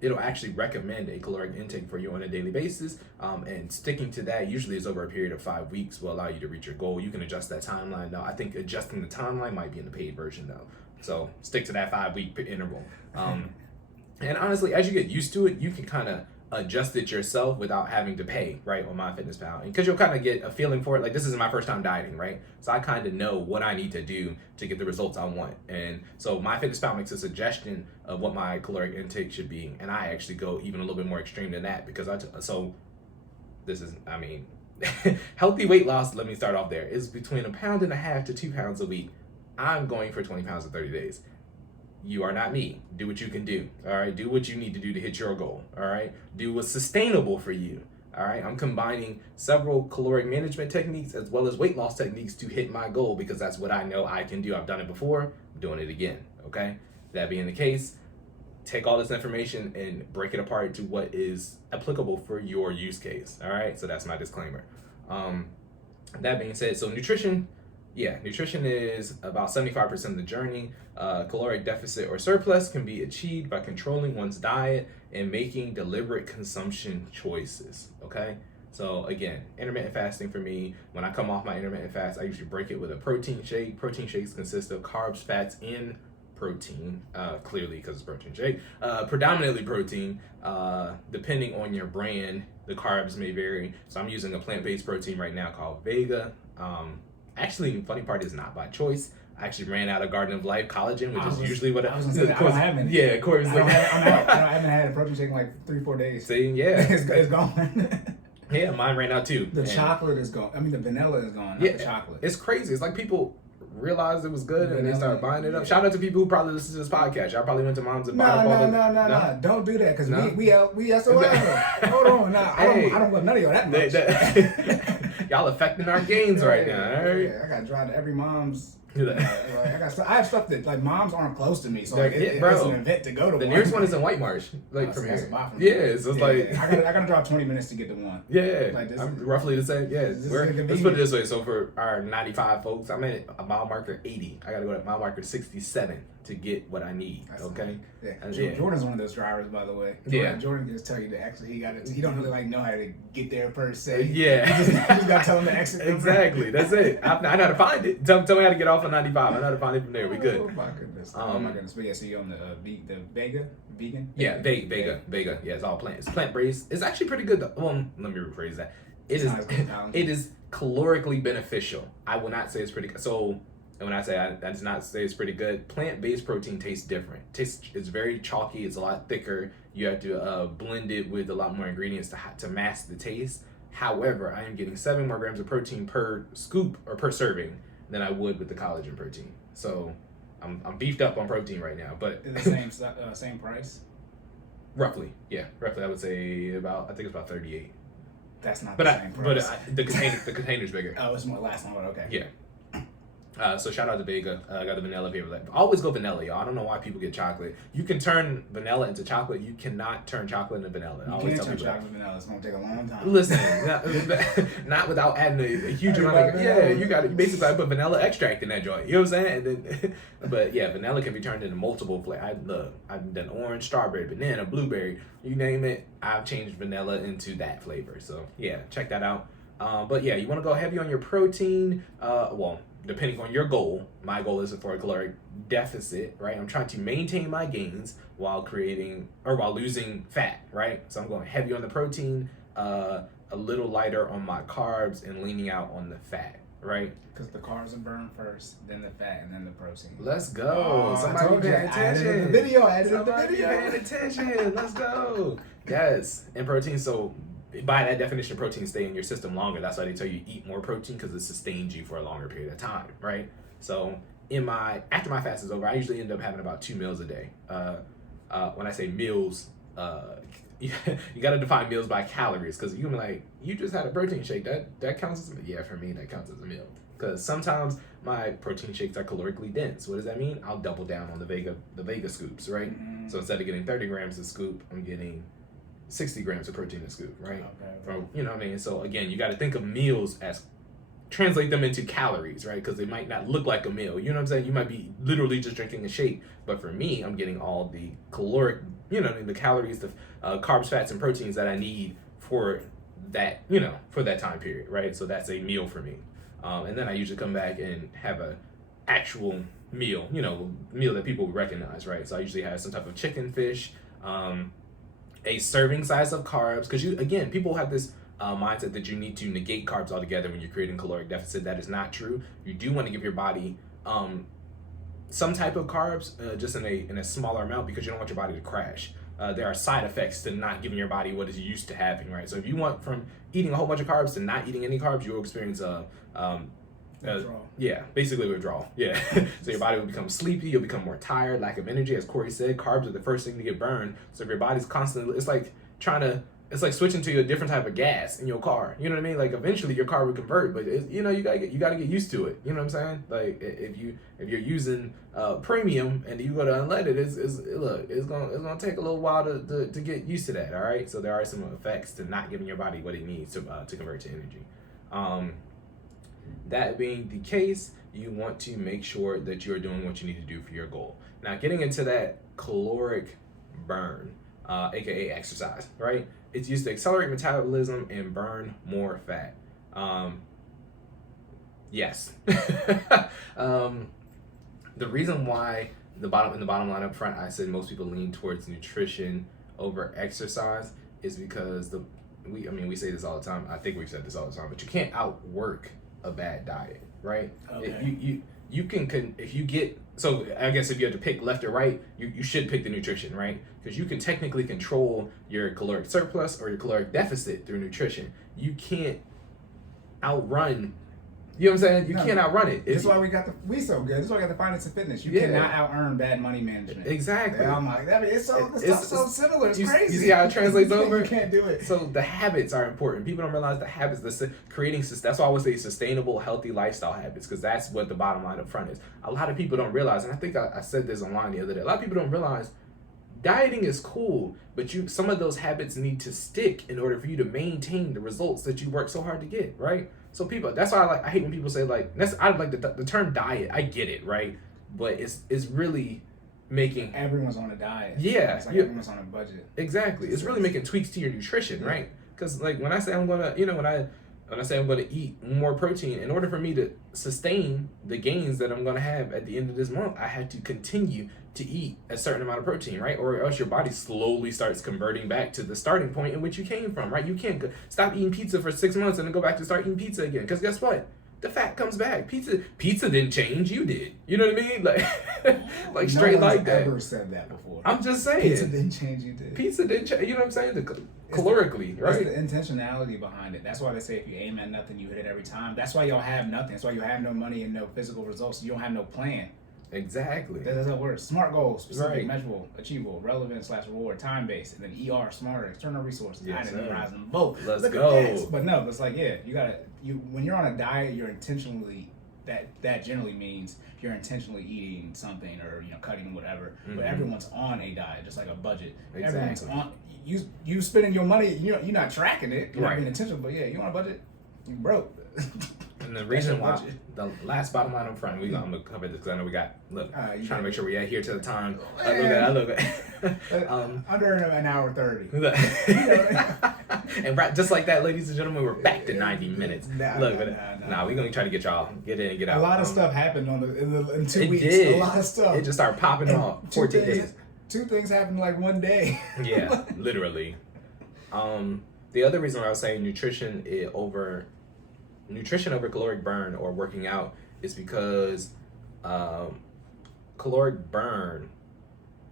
it'll actually recommend a caloric intake for you on a daily basis. And sticking to that usually is over a period of 5 weeks will allow you to reach your goal. You can adjust that timeline. Now, I think adjusting the timeline might be in the paid version though. So stick to that 5-week interval. And honestly, as you get used to it, you can kind of adjust it yourself without having to pay, right, on MyFitnessPal. And because you'll kind of get a feeling for it. Like, this is my first time dieting, right? So I kind of know what I need to do to get the results I want. And so MyFitnessPal makes a suggestion of what my caloric intake should be. And I actually go even a little bit more extreme than that because healthy weight loss, let me start off there, is between 1.5 pounds to 2 pounds a week. I'm going for 20 pounds in 30 days. You are not me. Do what you can do. All right. Do what you need to do to hit your goal. All right. Do what's sustainable for you. All right. I'm combining several caloric management techniques as well as weight loss techniques to hit my goal because that's what I know I can do. I've done it before. I'm doing it again. Okay. That being the case, take all this information and break it apart to what is applicable for your use case. All right. So that's my disclaimer. That being said, so nutrition is about 75% of the journey. Caloric deficit or surplus can be achieved by controlling one's diet and making deliberate consumption choices. Okay. So again, intermittent fasting for me, when I come off my intermittent fast, I usually break it with a protein shake. Protein shakes consist of carbs, fats, and protein, clearly because it's protein shake, predominantly protein, depending on your brand, the carbs may vary. So I'm using a plant-based protein right now called Vega. Actually, the funny part is not by choice. I actually ran out of Garden of Life collagen, which is usually what I was gonna say. I don't have any. Yeah, Cory's I like, haven't had a protein shake in like 3-4 days. See, yeah. It's gone. Yeah, mine ran out too. The chocolate is gone. I mean, the vanilla is gone. Yeah, Not the chocolate. It's crazy. It's like people realized it was good and they Vanilla, started buying it up. yeah. Shout out to people who probably listen to this podcast. Y'all probably went to Mom's and bought up all the... No. Don't do that because No? we SOL. Hold on. Nah, Hey. I don't love none of y'all that much. Y'all affecting our gains right now. All right? Yeah, I got to drive to every mom's. Yeah. I have stuff that like moms aren't close to me, so like, it's bro. an event to go to. The nearest one is in White Marsh, like from that's here. a lot from here. Yeah, so it's like I gotta drive 20 minutes to get to one. yeah, Like, this I'm is- roughly the same. Yeah, this is let's inconvenient. put it this way. So for our 95 folks, I'm at a mile marker 80. I gotta go to mile marker 67 to get what I need. That's Okay. Yeah. And Jordan's one of those drivers, by the way. Yeah. Jordan can just tell you that actually he don't really like know how to get there per se. Yeah. You just gotta tell him the exit number. Exactly. That's it. I know how to find it. Tell me how to get off on 95. I know how to find it from there. We Oh good. my goodness. But yeah, so you on the Vega vegan? Yeah, Vega. Yeah, it's all plant. It's plant based. It's actually pretty good though. Well, let me rephrase that. It's not as good as It is calorically beneficial. I will not say it's pretty good. So, and when I say I does not say it's pretty good, plant-based protein tastes different. It's very chalky. It's a lot thicker. You have to blend it with a lot more ingredients to mask the taste. However, I am getting 7 more grams of protein per scoop or per serving than I would with the collagen protein. So I'm beefed up on protein right now, but Is the same price? roughly, I would say I think it's about 38. That's not But the same price. the container's bigger. Oh, it's more last one. Okay. Yeah. So shout out to Vega. I got the vanilla favorite. Always go vanilla, y'all. I don't know why people get chocolate. You can turn vanilla into chocolate. You cannot turn chocolate into vanilla. I You always can't tell turn people chocolate vanilla. It's gonna take a long time. Listen, not without adding a huge amount of. Yeah, you got to basically I put vanilla extract in that joint. You know what I'm saying? And then, but yeah, vanilla can be turned into multiple flavors. I've done orange, strawberry, banana, blueberry. You name it. I've changed vanilla into that flavor. So yeah, check that out. But yeah, you want to go heavy on your protein. Well, depending on your goal. My goal is for a caloric deficit, right? I'm trying to maintain my gains while losing fat, right? So I'm going heavy on the protein, a little lighter on my carbs, and leaning out on the fat, right? Because the carbs are burned first, then the fat, and then the protein. Let's go. Somebody paying attention. I edited the video. Somebody paying attention. Let's go. Yes. And protein, so by that definition, protein stay in your system longer. That's why they tell you eat more protein, because it sustains you for a longer period of time, right? So after my fast is over, I usually end up having about 2 meals a day. When I say meals, you got to define meals by calories, because you can be like, you just had a protein shake. That counts as a meal. Yeah, for me, that counts as a meal. Because sometimes my protein shakes are calorically dense. What does that mean? I'll double down on the Vega scoops, right? Mm-hmm. So instead of getting 30 grams a scoop, I'm getting 60 grams of protein a scoop, right? Okay. From, you know what I mean? So again, you got to think of meals as translate them into calories, right? Because they might not look like a meal. You know what I'm saying? You might be literally just drinking a shake, but for me, I'm getting all the caloric, the calories, the carbs, fats, and proteins that I need for that, for that time period, right? So that's a meal for me. And then I usually come back and have a actual meal, meal that people would recognize, right? So I usually have some type of chicken, fish, a serving size of carbs, because people have this mindset that you need to negate carbs altogether when you're creating caloric deficit. That is not true. You do want to give your body some type of carbs, just in a smaller amount, because you don't want your body to crash. There are side effects to not giving your body what it's used to having, right? So if you want from eating a whole bunch of carbs to not eating any carbs, you'll experience withdrawal. Yeah, basically withdrawal. Yeah. So your body will become sleepy, you'll become more tired, lack of energy. As Cory said, carbs are the first thing to get burned. So if your body's constantly, it's like switching to a different type of gas in your car. You know what I mean? Like eventually your car will convert, but you gotta get used to it. You know what I'm saying? Like if you're using premium and you go to unleaded, it's gonna take a little while to get used to that. All right. So there are some effects to not giving your body what it needs to convert to energy. That being the case, you want to make sure that you're doing what you need to do for your goal. Now, getting into that caloric burn, aka exercise, right? It's used to accelerate metabolism and burn more fat. Yes. The reason why in the bottom line up front, I said most people lean towards nutrition over exercise is because we say this all the time. I think we've said this all the time, but you can't outwork a bad diet, right? Okay. You can if you get, so I guess if you have to pick left or right, you should pick the nutrition, right? Because you can technically control your caloric surplus or your caloric deficit through nutrition. You can't outrun, you know what I'm saying? You can't outrun it. That's why we so good. That's why we got the finance and fitness. You cannot out-earn bad money management. Exactly. I'm like, it's so similar. It's crazy. You see how it translates over? You can't do it. So the habits are important. People don't realize the habits, creating, that's why I always say sustainable, healthy lifestyle habits, because that's what the bottom line up front is. A lot of people don't realize, and I think I said this online the other day, a lot of people don't realize dieting is cool, but some of those habits need to stick in order for you to maintain the results that you work so hard to get, right? So people, that's why I hate when people say I like the term diet. I get it, right? But it's really making everyone's on a diet. Yeah, it's like everyone's on a budget. Exactly, it's really making tweaks to your nutrition, right? Because when I say I'm gonna, when I say I'm gonna eat more protein, in order for me to sustain the gains that I'm gonna have at the end of this month, I had to continue to eat a certain amount of protein, right? Or else your body slowly starts converting back to the starting point in which you came from, right? You can't stop eating pizza for 6 months and then go back to start eating pizza again. Because guess what? The fat comes back. Pizza didn't change. You did. You know what I mean? Like straight like that. Never said that before. I'm just saying. Pizza didn't change. You did. Pizza didn't change. You know what I'm saying? Calorically, right? It's the intentionality behind it. That's why they say if you aim at nothing, you hit it every time. That's why y'all have nothing. That's why you have no money and no physical results. You don't have no plan. Exactly. That's how it works. SMART goals: specific, Right. measurable, achievable, relevant / reward, time based, and then ER, smarter, external resources. Yes, I didn't sir. memorize them both. Let's Look at go. that. But no, it's like you gotta when you're on a diet, you're intentionally that generally means you're intentionally eating something or cutting whatever. But everyone's on a diet, just like a budget. Everyone's Exactly. on. You spending your money. You're not tracking it. You're Right. not being intentional. But yeah, you on a budget. You broke. And the reason your why, budget. the last bottom line up front, I'm going to cover this because I know we got, look, You trying to make sure we adhere to the time. I Man. look at Under an hour 30. And right, just like that, ladies and gentlemen, we're back to 90 minutes. Nah, Look, nah. we're going to try to get y'all, get in and get out. A lot of stuff happened in 2 It weeks. did. A lot of stuff. It just started popping off. 14 days. 2 things happened like one day. Yeah, literally. The other reason why I was saying nutrition over caloric burn or working out is because caloric burn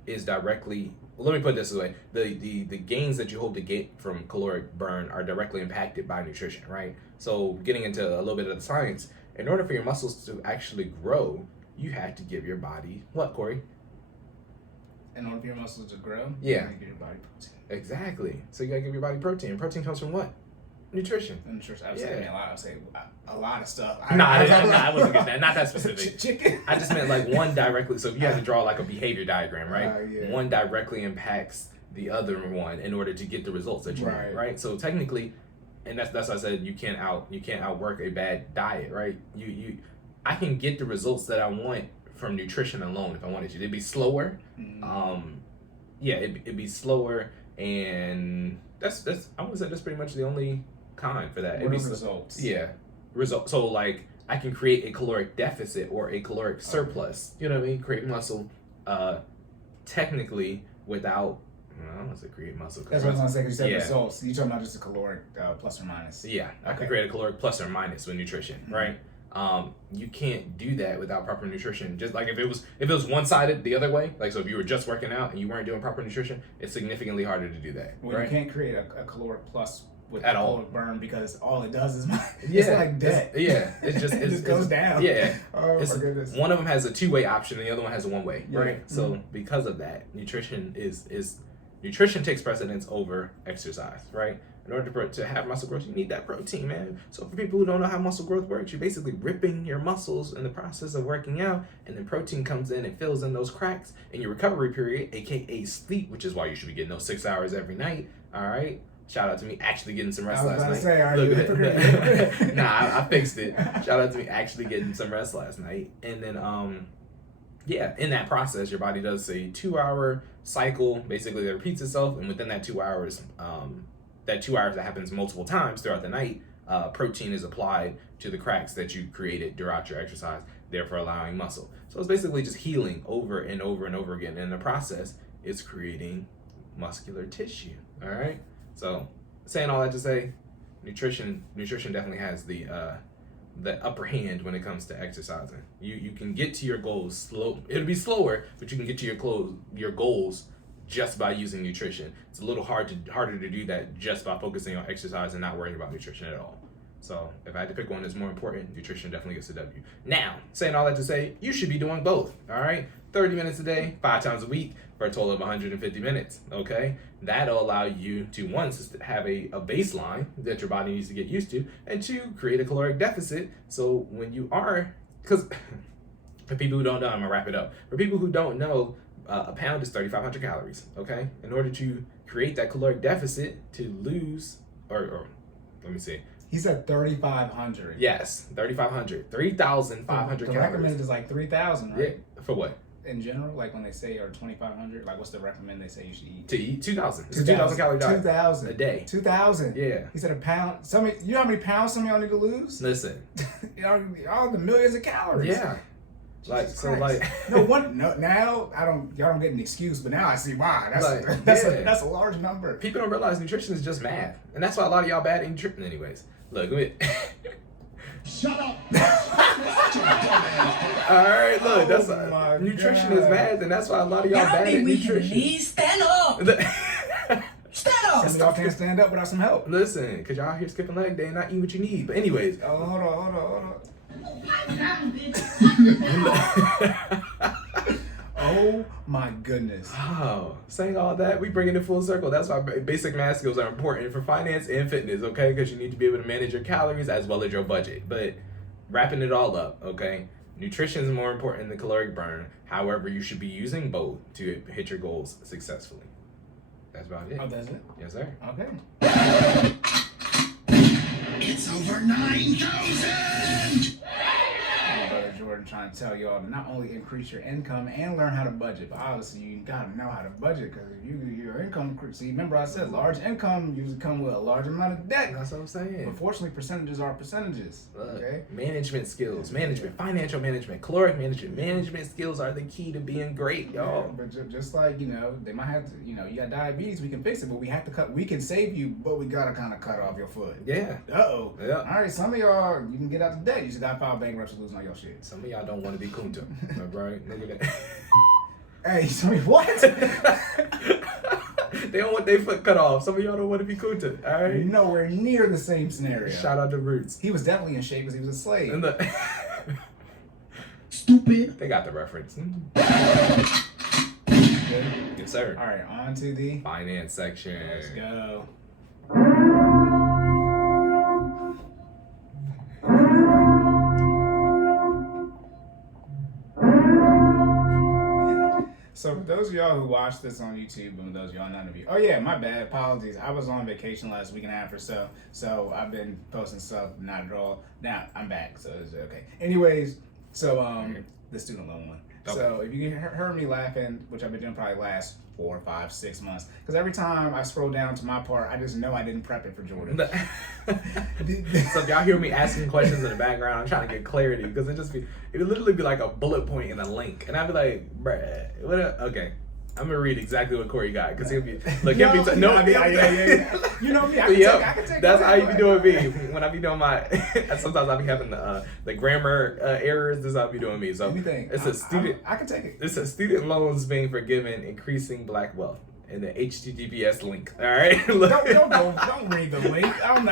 is directly, let me put it this way, the gains that you hope to get from caloric burn are directly impacted by nutrition, right? So getting into a little bit of the science, in order for your muscles to actually grow, you have to give your body what, Corey? In order for your muscles to grow, Yeah. you gotta give your body protein. Exactly. So you gotta give your body protein. Protein comes from what? Nutrition. And nutrition, I would say a lot of stuff. I wasn't getting that. Not that specific. Chicken. I just meant like one directly. So if you have to draw like a behavior diagram, right? Yeah. One directly impacts the other one in order to get the results that you want, right? So technically, and that's why I said you can't outwork a bad diet, right? I can get the results that I want from nutrition alone if I wanted to. It'd be slower. It'd be slower, and that's I would say that's pretty much the only kind for that. What It'd be are results? Yeah, result. So like I can create a caloric deficit or a caloric surplus. You know what I mean? Create muscle, technically without. I don't want to say create muscle. That's what I was gonna say. 'Cause you said Yeah. results. You're talking about just a caloric plus or minus. Yeah, I could Okay. create a caloric plus or minus with nutrition, right? You can't do that without proper nutrition. Just like if it was one-sided the other way, like so if you were just working out and you weren't doing proper nutrition, it's significantly harder to do that. Well, right? you can't create a caloric plus with At all. caloric burn because all it does is Yeah, it's like debt. It's just it just goes down. Yeah. Oh my goodness. One of them has a two-way option and the other one has a one-way, Yeah. right? So because of that, nutrition nutrition takes precedence over exercise, right? In order to have muscle growth, you need that protein, man. So for people who don't know how muscle growth works, you're basically ripping your muscles in the process of working out, and then protein comes in and fills in those cracks in your recovery period, aka sleep, which is why you should be getting those 6 hours every night. All right. Shout out to me actually getting some rest I was last about night. to say, are you a hypocrite? Nah, I fixed it. Shout out to me actually getting some rest last night, and then in that process, your body does a 2-hour cycle, basically that repeats itself, and within that 2 hours, that happens multiple times throughout the night, protein is applied to the cracks that you created throughout your exercise, therefore allowing muscle. So it's basically just healing over and over and over again. And in the process, it's creating muscular tissue. All right. So saying all that to say, nutrition definitely has the upper hand when it comes to exercising. You can get to your goals slow. It'll be slower, but you can get to your goals just by using nutrition. It's a little harder to do that just by focusing on exercise and not worrying about nutrition at all. So if I had to pick one that's more important, nutrition definitely gets a W. Now, saying all that to say, you should be doing both, all right? 30 minutes a day, 5 times a week, for a total of 150 minutes, okay? That'll allow you to, one, have a baseline that your body needs to get used to, and 2, create a caloric deficit. So when you are, because for people who don't know, I'm gonna wrap it up. For people who don't know, a pound is 3,500 calories, okay? In order to create that caloric deficit to lose, or let me see. He said 3,500. Yes, 3,500. 3,500 The calories. recommended is like 3,000, right? Yeah, for what? In general, like when they say or 2,500, like what's the recommend they say you should eat? To eat 2,000. It's a 2,000 calorie diet. 2,000 a day. 2,000. Yeah. He said a pound. You know how many pounds some of y'all need to lose? Listen. all the millions of calories. Yeah. Like Jesus so, Christ. like now y'all don't get an excuse, but now I see why. Like, That's a large number. people don't realize nutrition is just math, and that's why a lot of y'all bad at nutrition. Anyways, look, Shut up! all right, look, that's my nutrition God. is math, and that's why a lot of y'all bad at nutrition. Stand up. Stand up. Some of y'all can't stand up without some help. Listen, cause y'all here skipping leg day and not eating what you need. But anyways, Oh, hold on. Pipe down, bitch. Oh my goodness. Oh, saying all that, we bring it full circle. That's why basic math skills are important for finance and fitness, okay? Because you need to be able to manage your calories as well as your budget. But wrapping it all up, okay? Nutrition is more important than caloric burn. However, you should be using both to hit your goals successfully. That's about it. Oh, that's it? Yes, sir. Okay. It's over 9,000! Brother Jordan trying to tell y'all to not only increase your income and learn how to budget, but obviously you gotta know how to budget because if your income, see, remember I said large income usually come with a large amount of debt. That's what I'm saying. But fortunately, percentages are percentages. Okay. Management skills, financial management, caloric management skills are the key to being great, y'all. Yeah, but just like, they might have to, you got diabetes, we can fix it, but we have to we can save you, but we gotta kind of cut off your foot. Yeah. Uh-oh. Yeah. All right, some of y'all, you can get out the debt. You just gotta file bankruptcy losing all your shit. Some of y'all don't want to be Kunta, right? Look at that. Hey, some of you, what? They don't want their foot cut off. Some of y'all don't want to be Kunta, all right? Nowhere near the same scenario. Shout out to Roots. He was definitely in shape because he was a slave. And Stupid. they got the reference. Good. Yes, sir. All right, on to the Finance section. Let's go. So for those of y'all who watch this on YouTube, and those of y'all none of you, oh yeah, my bad, apologies. I was on vacation last week and a half or so, so I've been posting stuff, not at all. Now I'm back, so it's okay. Anyways, so the student loan one. Okay. So if you heard me laughing, which I've been doing probably last 4, 5, 6 months, because every time I scroll down to my part, I just know I didn't prep it for Jordan. So if y'all hear me asking questions in the background, I'm trying to get clarity because it would literally be like a bullet point and a link, and I'd be like, bruh, what? Okay, I'm gonna read exactly what Cory got because he'll be like, yeah. You know me, I can take that's how you be doing me when I be doing my. Sometimes I be having the grammar errors. This is how I be doing me. So anything. It's a student. I can take it. It's a student loans being forgiven, increasing Black wealth. And the HTTPS link. All right. Don't read the link. I'm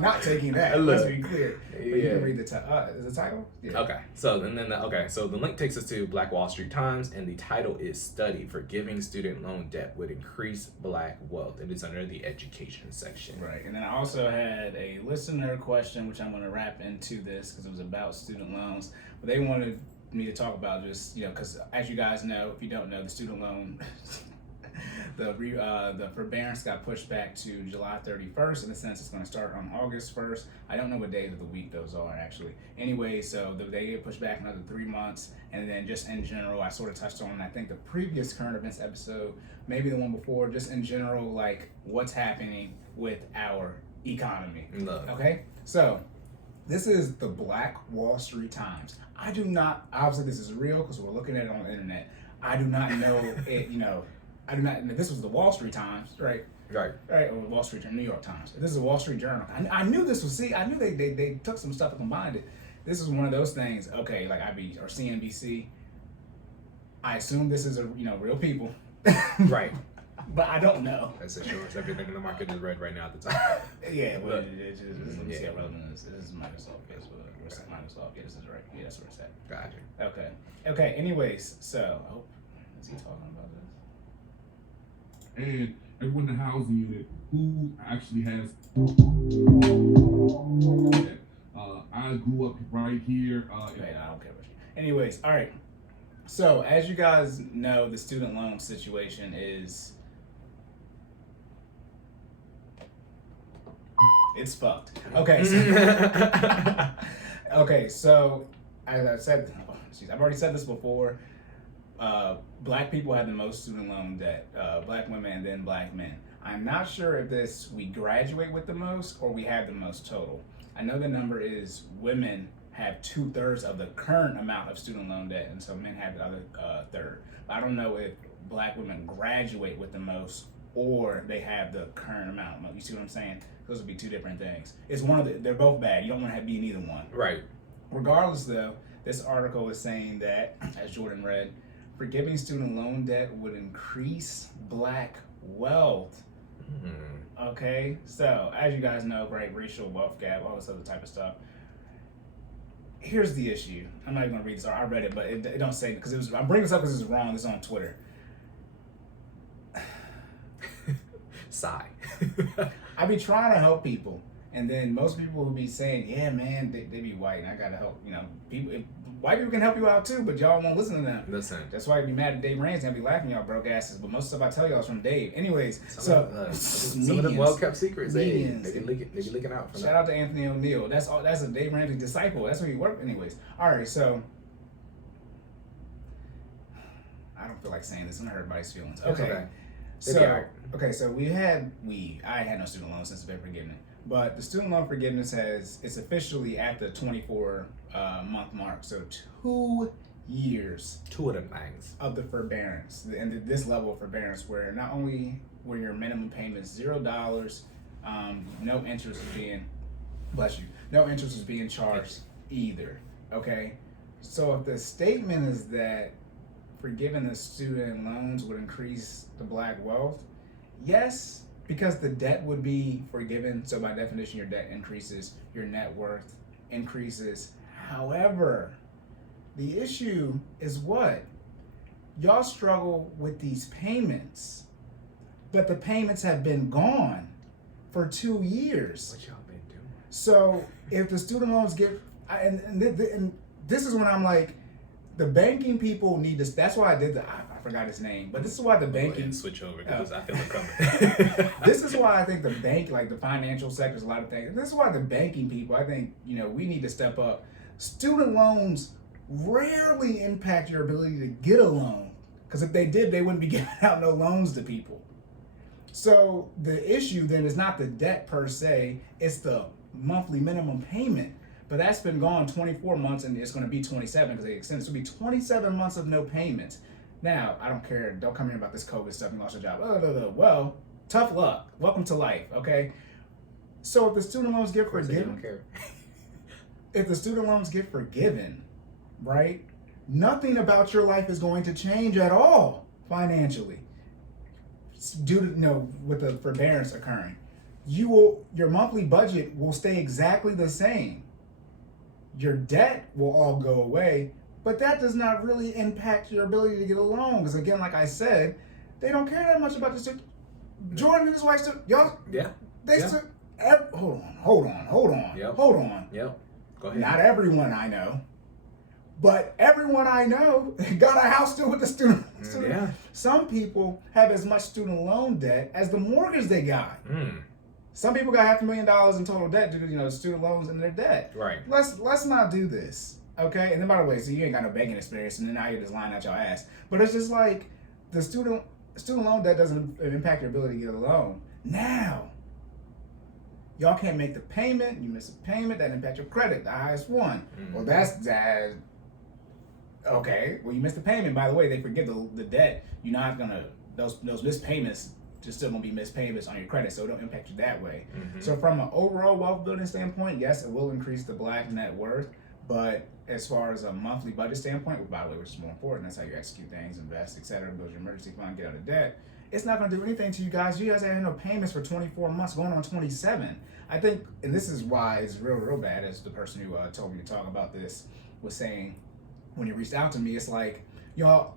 not taking that. Let's be clear. But you can read the title. Is the title? Yeah. Okay. So so the link takes us to Black Wall Street Times, and the title is "Study Forgiving Student Loan Debt Would Increase Black Wealth," and it's under the education section. Right. And then I also had a listener question, which I'm going to wrap into this because it was about student loans. But they wanted me to talk about just because as you guys know, if you don't know, the student loan. The forbearance got pushed back to July 31st. In a sense, it's going to start on August 1st. I don't know what days of the week those are actually. Anyway, so they get pushed back another 3 months. And then just in general, I sort of touched on, I think the previous current events episode, maybe the one before, just in general, like what's happening with our economy. Love. Okay, so this is the Black Wall Street Times. I do not, obviously this is real because we're looking at it on the internet. I do not know it, I do not. This was the Wall Street Times, right? Right. Or Wall Street Journal, New York Times. This is a Wall Street Journal. I knew this was. I knew they took some stuff and combined it. This is one of those things. Okay, like or CNBC. I assume this is real people. Right. But I don't know. That's it. Sure. Everything in the market is red right now at the time. Yeah. Well, let me see how relevant this is. This is Microsoft. Guess what? Microsoft. Yeah, this is right. Yeah, that's where it's at. Gotcha. Okay. Okay. Anyways, so is he talking about this? And everyone in the housing unit who actually has I grew up right here. I don't care about you. Anyways, all right. So as you guys know, the student loan situation is it's fucked. Okay. So, okay. So as I said, I've already said this before. Black people have the most student loan debt, black women and then black men. I'm not sure if we graduate with the most or we have the most total. I know the number is women have 2/3 of the current amount of student loan debt, and so men have the other third. But I don't know if black women graduate with the most or they have the current amount. You see what I'm saying? Those would be two different things. It's they're both bad. You don't want to be in either one. Right. Regardless, though, this article is saying that, as Jordan read, forgiving student loan debt would increase black wealth. Mm-hmm. Okay, so as you guys know, right, racial wealth gap, all this other type of stuff. here's the issue. I'm not even gonna read this. I read it, but it don't say because it was. I'm bringing this up because it's wrong. It's on Twitter. Sigh. I be trying to help people, and then most people will be saying, "Yeah, man, they be white, and I gotta help." You know, white people can help you out too, but y'all won't listen to them. Listen. That's why you be mad at Dave Ramsey and be laughing y'all broke asses. But most of the stuff I tell y'all is from Dave. Anyways, some of the well kept secrets. They be leaking out. From Shout out to Anthony O'Neill. That's all. That's a Dave Ramsey disciple. That's where he worked. Anyways, all right. So I don't feel like saying this. I'm gonna hurt everybody's feelings. Okay. So I had no student loans since the forgiveness, but the student loan forgiveness it's officially at the 24 month mark. So 2 years. 2 of them things of the forbearance, and this level of forbearance where not only were your minimum payments $0, no interest is being, no interest is being charged either. Okay, so if the statement is that forgiving the student loans would increase the black wealth, yes, because the debt would be forgiven. So by definition, your debt increases, your net worth increases. However, the issue is what? Y'all struggle with these payments, but the payments have been gone for 2 years. What y'all been doing? So if the student loans get, and this is when I'm like, the banking people need to. That's why I did I forgot his name, but this is why the banking switch over because I feel it coming. This is why I think the bank, like the financial sector, is a lot of things. This is why the banking people, I think, we need to step up. Student loans rarely impact your ability to get a loan, because if they did, they wouldn't be giving out no loans to people. So the issue then is not the debt per se; it's the monthly minimum payment. But that's been gone 24 months, and it's going to be 27 because they extended. So it'll be 27 months of no payments. Now, I don't care. Don't come here about this COVID stuff. You lost your job. Well, tough luck. Welcome to life, okay? So if the student loans get forgiven, if the student loans get forgiven, right, nothing about your life is going to change at all financially due to, with the forbearance occurring. Your monthly budget will stay exactly the same. Your debt will all go away, but that does not really impact your ability to get a loan. Because again, like I said, they don't care that much about the Jordan and his wife still, y'all. Yeah. They still. Hold on. Yep. Hold on. Yep. Go ahead. Not everyone I know, but everyone I know got a house still with the student. Yeah. Some people have as much student loan debt as the mortgage they got. Some people got $500,000 in total debt due to student loans and their debt. Right. Let's not do this, okay? And then by the way, so you ain't got no banking experience, and then now you're just lying out your ass. But it's just like the student loan debt doesn't impact your ability to get a loan. Now, y'all can't make the payment. You miss a payment, that impacts your credit, the highest one. Well, that's that. Okay. Well, you missed the payment. By the way, they forgive the debt. You're not gonna those missed payments. Just still gonna be missed payments on your credit, so it don't impact you that way. So from an overall wealth building standpoint, yes, it will increase the black net worth, but as far as a monthly budget standpoint, by the way, which is more important, that's how you execute things, invest, etc., build your emergency fund, get out of debt. It's not gonna do anything to you guys. You guys had no payments for 24 months, going on 27. I think, and this is why it's real bad, as the person who told me to talk about this was saying, when he reached out to me, it's like, y'all,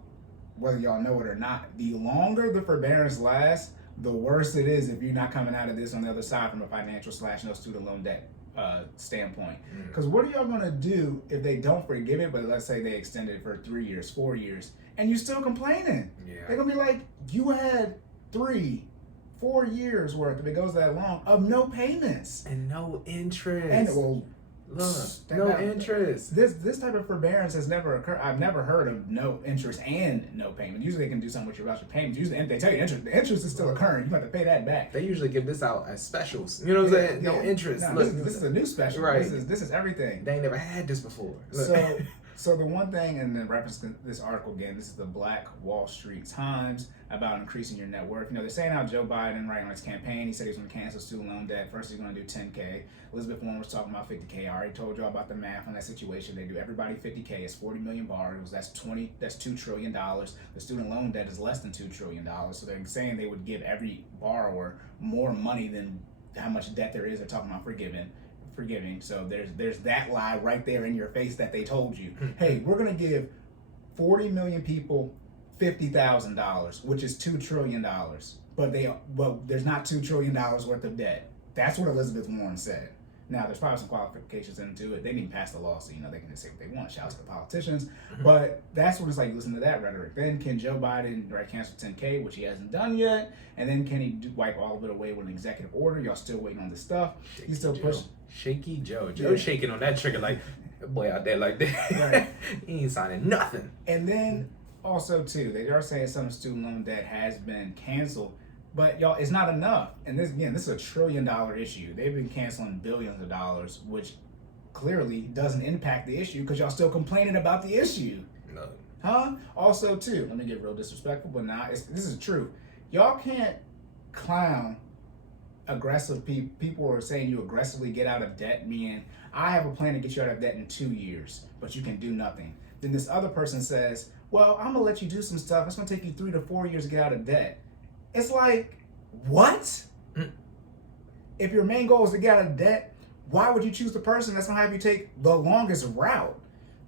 whether y'all know it or not, the longer the forbearance lasts, the worse it is if you're not coming out of this on the other side from a financial / no student loan debt standpoint. Because what are y'all gonna do if they don't forgive it, but let's say they extended it for 3 years, 4 years, and you still complaining? Yeah. They're gonna be like, you had 3-4 years worth, if it goes that long, of no payments and no interest. And no interest. This type of forbearance has never occurred. I've never heard of no interest and no payment. Usually they can do something with your payments. Usually they tell you the interest is still occurring. You have to pay that back. They usually give this out as specials. You know what I'm saying? No interest. No, this is a new special. Right. This is everything. They ain't never had this before. So the one thing, and then reference to this article again, this is the Black Wall Street Times about increasing your net worth. They're saying how Joe Biden, right, on his campaign, he said he's going to cancel student loan debt. First he's going to do $10K. Elizabeth Warren was talking about $50K. I already told y'all about the math on that situation. They do everybody $50K. It's 40 million borrowers. That's $2 trillion. The student loan debt is less than $2 trillion. So they're saying they would give every borrower more money than how much debt there is. They're talking about forgiving forgiving. So there's that lie right there in your face that they told you. Hey, we're gonna give 40 million people $50,000, which is $2 trillion. But there's not $2 trillion worth of debt. That's what Elizabeth Warren said. Now, there's probably some qualifications into it. They didn't even pass the law, so they can just say what they want. Shout out to the politicians. But that's when it's like, listen to that rhetoric. Then can Joe Biden cancel 10K, which he hasn't done yet? And then can he wipe all of it away with an executive order? Y'all still waiting on this stuff. He's still pushing. Shaky Joe. Joe's shaking on that trigger like, that boy out there like that. Right. He ain't signing nothing. And then also, too, they are saying some student loan debt has been canceled. But y'all, it's not enough. And this is a $1 trillion issue. They've been canceling billions of dollars, which clearly doesn't impact the issue because y'all still complaining about the issue. No. Huh? Also, too, let me get real disrespectful, but this is true. Y'all can't clown aggressive people. People are saying you aggressively get out of debt, meaning I have a plan to get you out of debt in 2 years, but you can do nothing. Then this other person says, well, I'm gonna let you do some stuff. It's gonna take you 3 to 4 years to get out of debt. It's like, what? If your main goal is to get out of debt, why would you choose the person that's gonna have you take the longest route?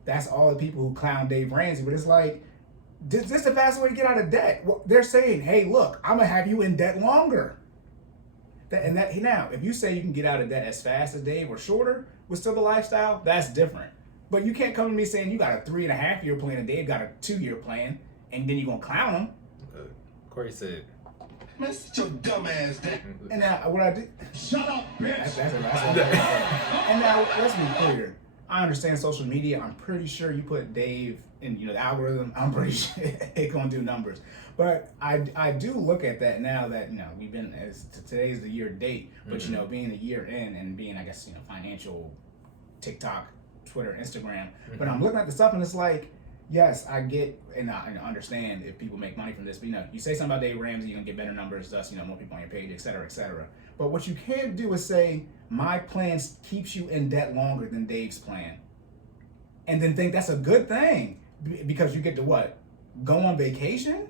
That's all the people who clown Dave Ramsey, but it's like, this is the fastest way to get out of debt. Well, they're saying, hey, look, I'm gonna have you in debt longer. Now, if you say you can get out of debt as fast as Dave or shorter with still the lifestyle, that's different. But you can't come to me saying you got a 3.5 year plan and Dave got a 2 year plan, and then you're gonna clown him. Corey said, Man, sit your dumb ass down. And now, what I did. Shut up, bitch. That's and now, let's be clear. I understand social media. I'm pretty sure you put Dave in the algorithm. I'm pretty sure it's gonna do numbers. But I do look at that now that we've been today's the year date, but being a year in and being financial TikTok, Twitter, Instagram. But I'm looking at the stuff and it's like, yes, I get and I understand if people make money from this. But you say something about Dave Ramsey, you're gonna get better numbers, thus more people on your page, et cetera, et cetera. But what you can't do is say my plan keeps you in debt longer than Dave's plan, and then think that's a good thing because you get to what? Go on vacation?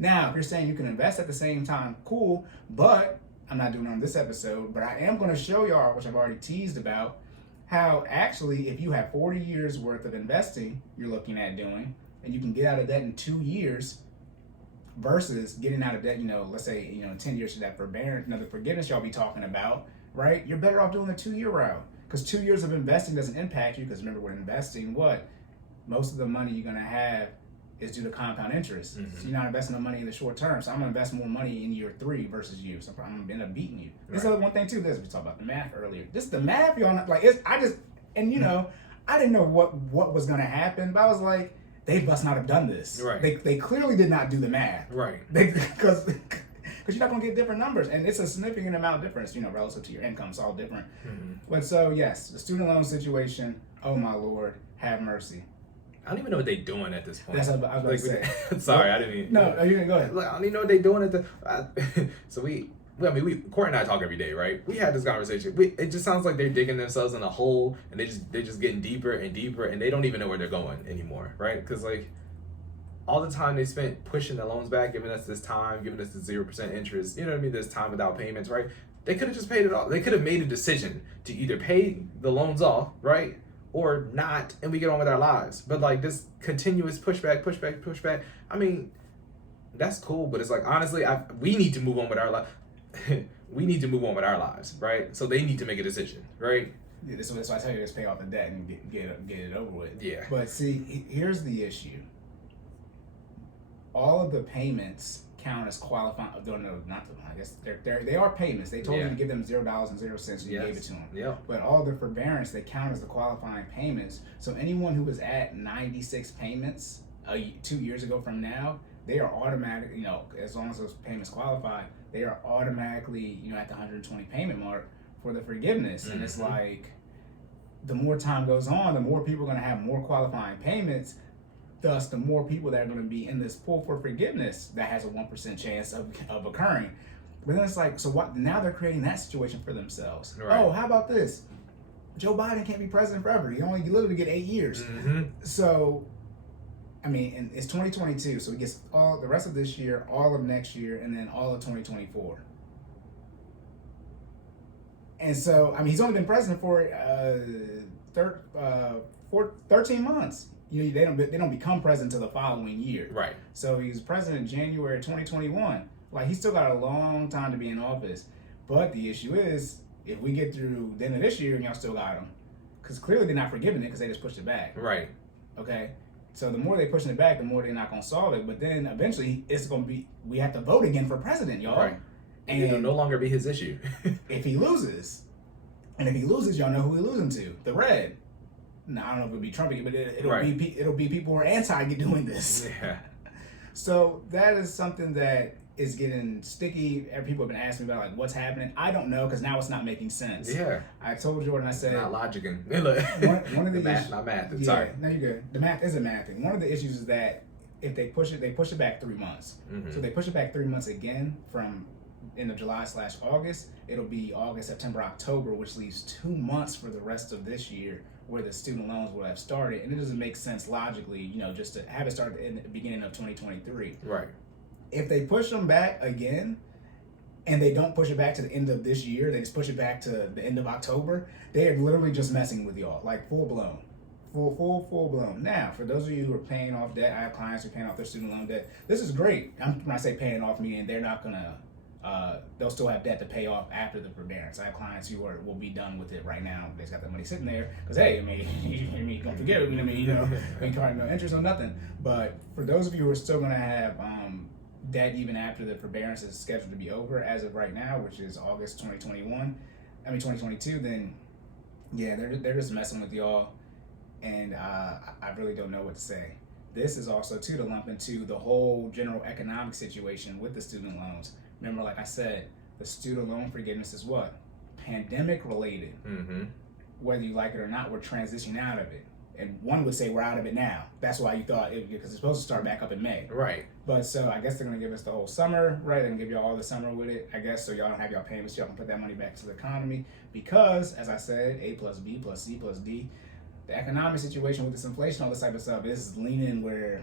Now, if you're saying you can invest at the same time, cool. But I'm not doing it on this episode. But I am going to show y'all, which I've already teased about, how actually if you have 40 years worth of investing you're looking at doing, and you can get out of debt in 2 years versus getting out of debt, let's say, in 10 years to that forbearance, the forgiveness y'all be talking about, right? You're better off doing the 2 year route because 2 years of investing doesn't impact you because remember, we're investing most of the money you're going to have is due to compound interest. So you're not investing no money in the short term. So I'm going to invest more money in year 3 versus you. So I'm going to end up beating you. Right. This other one thing too, we talked about the math earlier. The math, y'all, I didn't know what was going to happen, but I was like, they must not have done this. Right. They clearly did not do the math. Right. Because you're not going to get different numbers. And it's a significant amount of difference, relative to your income. It's all different. But so, yes, the student loan situation, oh my Lord, have mercy. I don't even know what they're doing at this point. That's what I was going to say. Sorry, I didn't even. No, you can go ahead. Look, I don't even know what they're doing at the. So Cory and I talk every day, right? We had this conversation. It just sounds like they're digging themselves in a hole, and they're just getting deeper and deeper, and they don't even know where they're going anymore, right? Because all the time they spent pushing the loans back, giving us this time, giving us the 0% interest, this time without payments, right? They could have just paid it off. They could have made a decision to either pay the loans off, right? Or not, and we get on with our lives. But this continuous pushback, I mean, that's cool, but it's honestly, we need to move on with our life. We need to move on with our lives, right? So they need to make a decision, right? Yeah, that's why I tell you, just pay off the debt and get it over with. Yeah. But see, here's the issue. All of the payments count as qualifying. I guess they are payments. They told you to give them $0 and 0 cents, and you gave it to them. Yeah. But all the forbearance, they count as the qualifying payments. So anyone who was at 96 payments 2 years ago from now, they are automatic. As long as those payments qualify, they are automatically at the 120 payment mark for the forgiveness. And it's like, the more time goes on, the more people are going to have more qualifying payments. Thus, the more people that are going to be in this pool for forgiveness that has a 1% chance of occurring. But then it's like, so what? Now they're creating that situation for themselves. Right. Oh, how about this? Joe Biden can't be president forever. You literally get 8 years. So, I mean, and it's 2022, so he gets all the rest of this year, all of next year, and then all of 2024. And so, I mean, he's only been president for 13 months. You know, they don't become president until the following year. Right. So he was president in January 2021. Like, he's still got a long time to be in office. But the issue is, if we get through the end of this year and y'all still got him, because clearly they're not forgiving it because they just pushed it back. Right. Okay. So the more they pushing it back, the more they're not gonna solve it. But then eventually it's gonna be, we have to vote again for president, y'all. Right. And it'll no longer be his issue. if he loses, y'all know who he's losing to, the red. Now I don't know if it'll be Trump again, but it'll be people who are anti doing this. Yeah. So that is something that is getting sticky. People have been asking me about, like, what's happening. I don't know, because now it's not making sense. Yeah. I told Jordan, I said, not logicking. one of the math, not math. Yeah, Sorry. No, you're good. The math is a math thing. One of the issues is that if they push it back 3 months. Mm-hmm. So they push it back 3 months again from end of July/August. It'll be August, September, October, which leaves 2 months for the rest of this year where the student loans will have started. And it doesn't make sense logically, you know, just to have it start in the beginning of 2023. Right. If they push them back again, and they don't push it back to the end of this year, they just push it back to the end of October, they are literally just messing with y'all, like full blown. Full blown. Now, for those of you who are paying off debt, I have clients who are paying off their student loan debt. This is great. When I say paying off, meaning they're not gonna, they'll still have debt to pay off after the forbearance. I have clients who will be done with it right now. They just got that money sitting there because, hey, I mean, don't forget it. I mean, you know, ain't covering no interest or nothing. But for those of you who are still gonna have debt even after the forbearance is scheduled to be over as of right now, which is August 2022, then yeah, they're just messing with y'all, and I really don't know what to say. This is also too to lump into the whole general economic situation with the student loans. Remember, like I said, the student loan forgiveness is what? Pandemic related. Mm-hmm. Whether you like it or not, we're transitioning out of it. And one would say we're out of it now. That's why you thought because it's supposed to start back up in May. Right. But so I guess they're gonna give us the whole summer, right? They're gonna give y'all all the summer with it, I guess, so y'all don't have y'all payments. Y'all can put that money back to the economy because, as I said, A plus B plus C plus D, the economic situation with this inflation, all this type of stuff is leaning where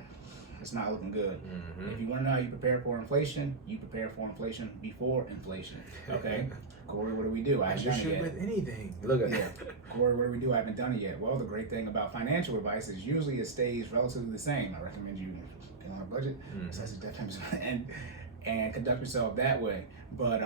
it's not looking good. Mm-hmm. If you want to know how you prepare for inflation, you prepare for inflation before inflation. Okay, Corey, what do we do? I haven't done it yet. With anything. Look at that. Corey, what do we do? I haven't done it yet. Well, the great thing about financial advice is usually it stays relatively the same. I recommend you get on a budget, and conduct yourself that way. But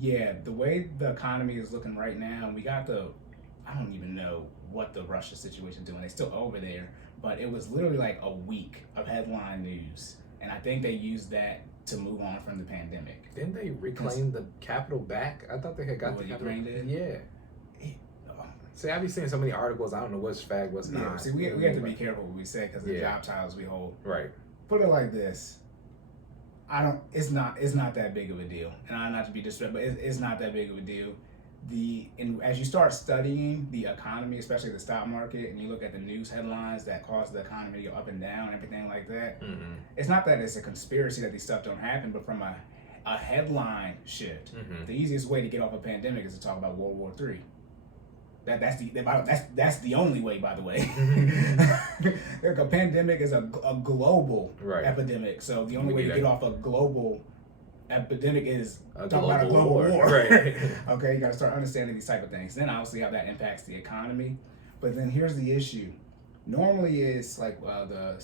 yeah, the way the economy is looking right now, we got I don't even know what the Russia situation is doing. They're still over there, but it was literally like a week of headline news, and I think they used that to move on from the pandemic. Didn't they reclaim the capital back? I thought they had got the capital. Yeah. See, I be seeing so many articles. I don't know what's fact, what's not. See, we have to be careful what we say because the job titles we hold. Right. Put it like this. It's not that big of a deal, and I'm not to be disrespectful, but it's not that big of a deal. As you start studying the economy, especially the stock market, and you look at the news headlines that cause the economy to go up and down and everything like that, it's not that it's a conspiracy that these stuff don't happen, but from a headline shift, the easiest way to get off a pandemic is to talk about World War III. That's the only way, by the way. A pandemic is a global epidemic, so the only way to get off a global epidemic is talk about a global war. Right. Okay, you got to start understanding these type of things. Then obviously how that impacts the economy. But then here's the issue. Normally it's like the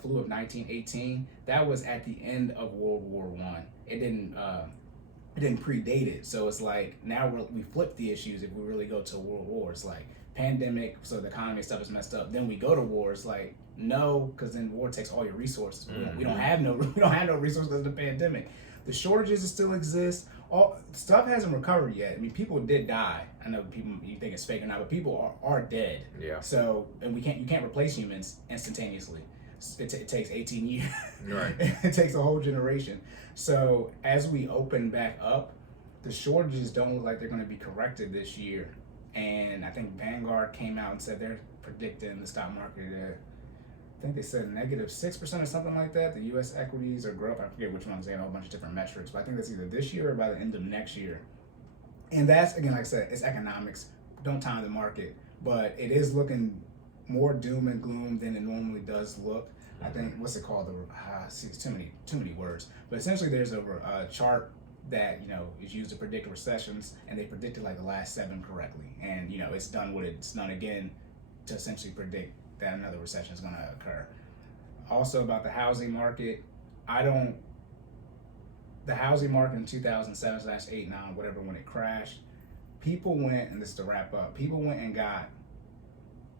flu of 1918. That was at the end of World War I. It didn't predate it. So it's like now we flip the issues if we really go to world war. It's like pandemic, so the economy stuff is messed up. Then we go to war. It's like no, because then war takes all your resources. We don't have no resources because of the pandemic. The shortages still exist. All stuff hasn't recovered yet. I mean, people did die. I know people, you think it's fake or not, but people are dead. Yeah. So, and you can't replace humans instantaneously. It takes 18 years. Right. It takes a whole generation. So as we open back up, the shortages don't look like they're going to be corrected this year. And I think Vanguard came out and said they're predicting the stock market I think they said -6% or something like that. The U.S. equities are growth. I forget which ones. They had a whole bunch of different metrics, but I think that's either this year or by the end of next year. And that's, again, like I said, it's economics. Don't time the market, but it is looking more doom and gloom than it normally does look. I think, what's it called? See, it's too many words. But essentially, there's a chart that, you know, is used to predict recessions, and they predicted like the last 7 correctly. And, you know, it's done what it's done again to essentially predict that another recession is going to occur. Also about the housing market, the housing market in 2007/8, 9, whatever, when it crashed, people went, and this is to wrap up, people went and got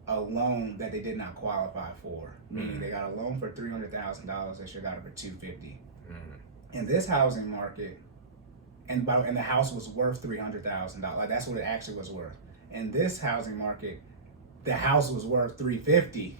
a loan that they did not qualify for. Meaning they got a loan for $300,000, they should have got it for $250,000. In this housing market, and the house was worth $300,000. Like, that's what it actually was worth. In this housing market, the house was worth $350,000.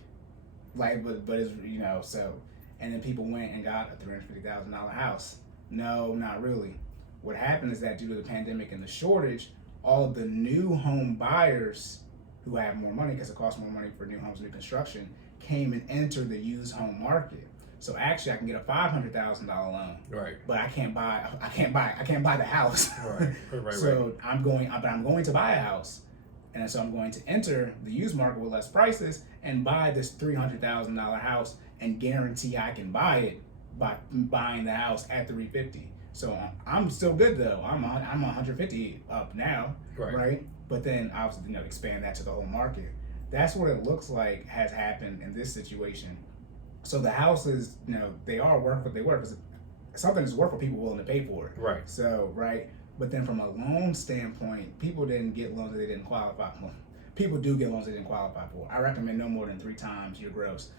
Like, but it's, you know, so, and then people went and got a $350,000 house. No, not really. What happened is that due to the pandemic and the shortage, all of the new home buyers who have more money, because it costs more money for new homes, new construction, came and entered the used home market. So actually, I can get a $500,000 loan, Right. But I can't buy the house. Right. So I'm going to buy a house, and so I'm going to enter the used market with less prices and buy this $300,000 house and guarantee I can buy it by buying the house at $350,000. So I'm still good though. I'm 150 up now, right? But then I was, you know, expand that to the whole market. That's what it looks like has happened in this situation. So the houses, you know, they are worth what they were, because something is worth what people are willing to pay for it. Right. So, right. But then from a loan standpoint, people didn't get loans that they didn't qualify for. People do get loans they didn't qualify for. I recommend no more than 3 times your gross.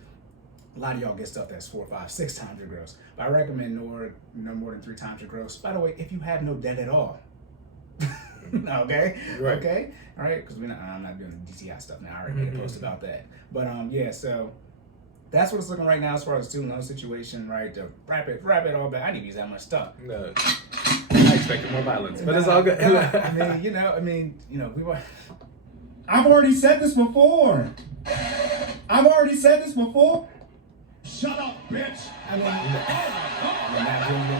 A lot of y'all get stuff that's 4, 5, 6 times your gross. But I recommend no more than 3 times your gross. By the way, if you have no debt at all. Okay? Right. Okay? All right? Because I'm not doing the DTI stuff now. I already made a post about that. But yeah, so that's what it's looking right now as far as the student loan situation, right? To wrap it all back. I didn't use that much stuff. No. I expected more violence, but it's all good. I mean, we were. I've already said this before. Shut up, bitch. When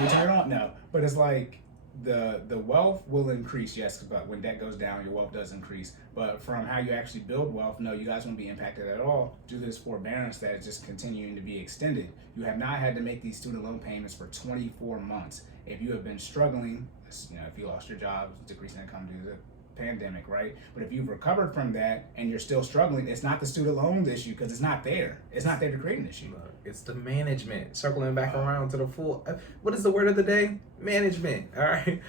we turn on, no. But it's like the wealth will increase, yes, but when debt goes down, your wealth does increase. But from how you actually build wealth, no, you guys won't be impacted at all due to this forbearance that is just continuing to be extended. You have not had to make these student loan payments for 24 months. If you have been struggling, if you lost your job, decreasing income due to the pandemic, right? But if you've recovered from that and you're still struggling, it's not the student loan issue, because it's not there. It's not there to create an issue. It's the management. Circling back around to the full. What is the word of the day? Management. All right.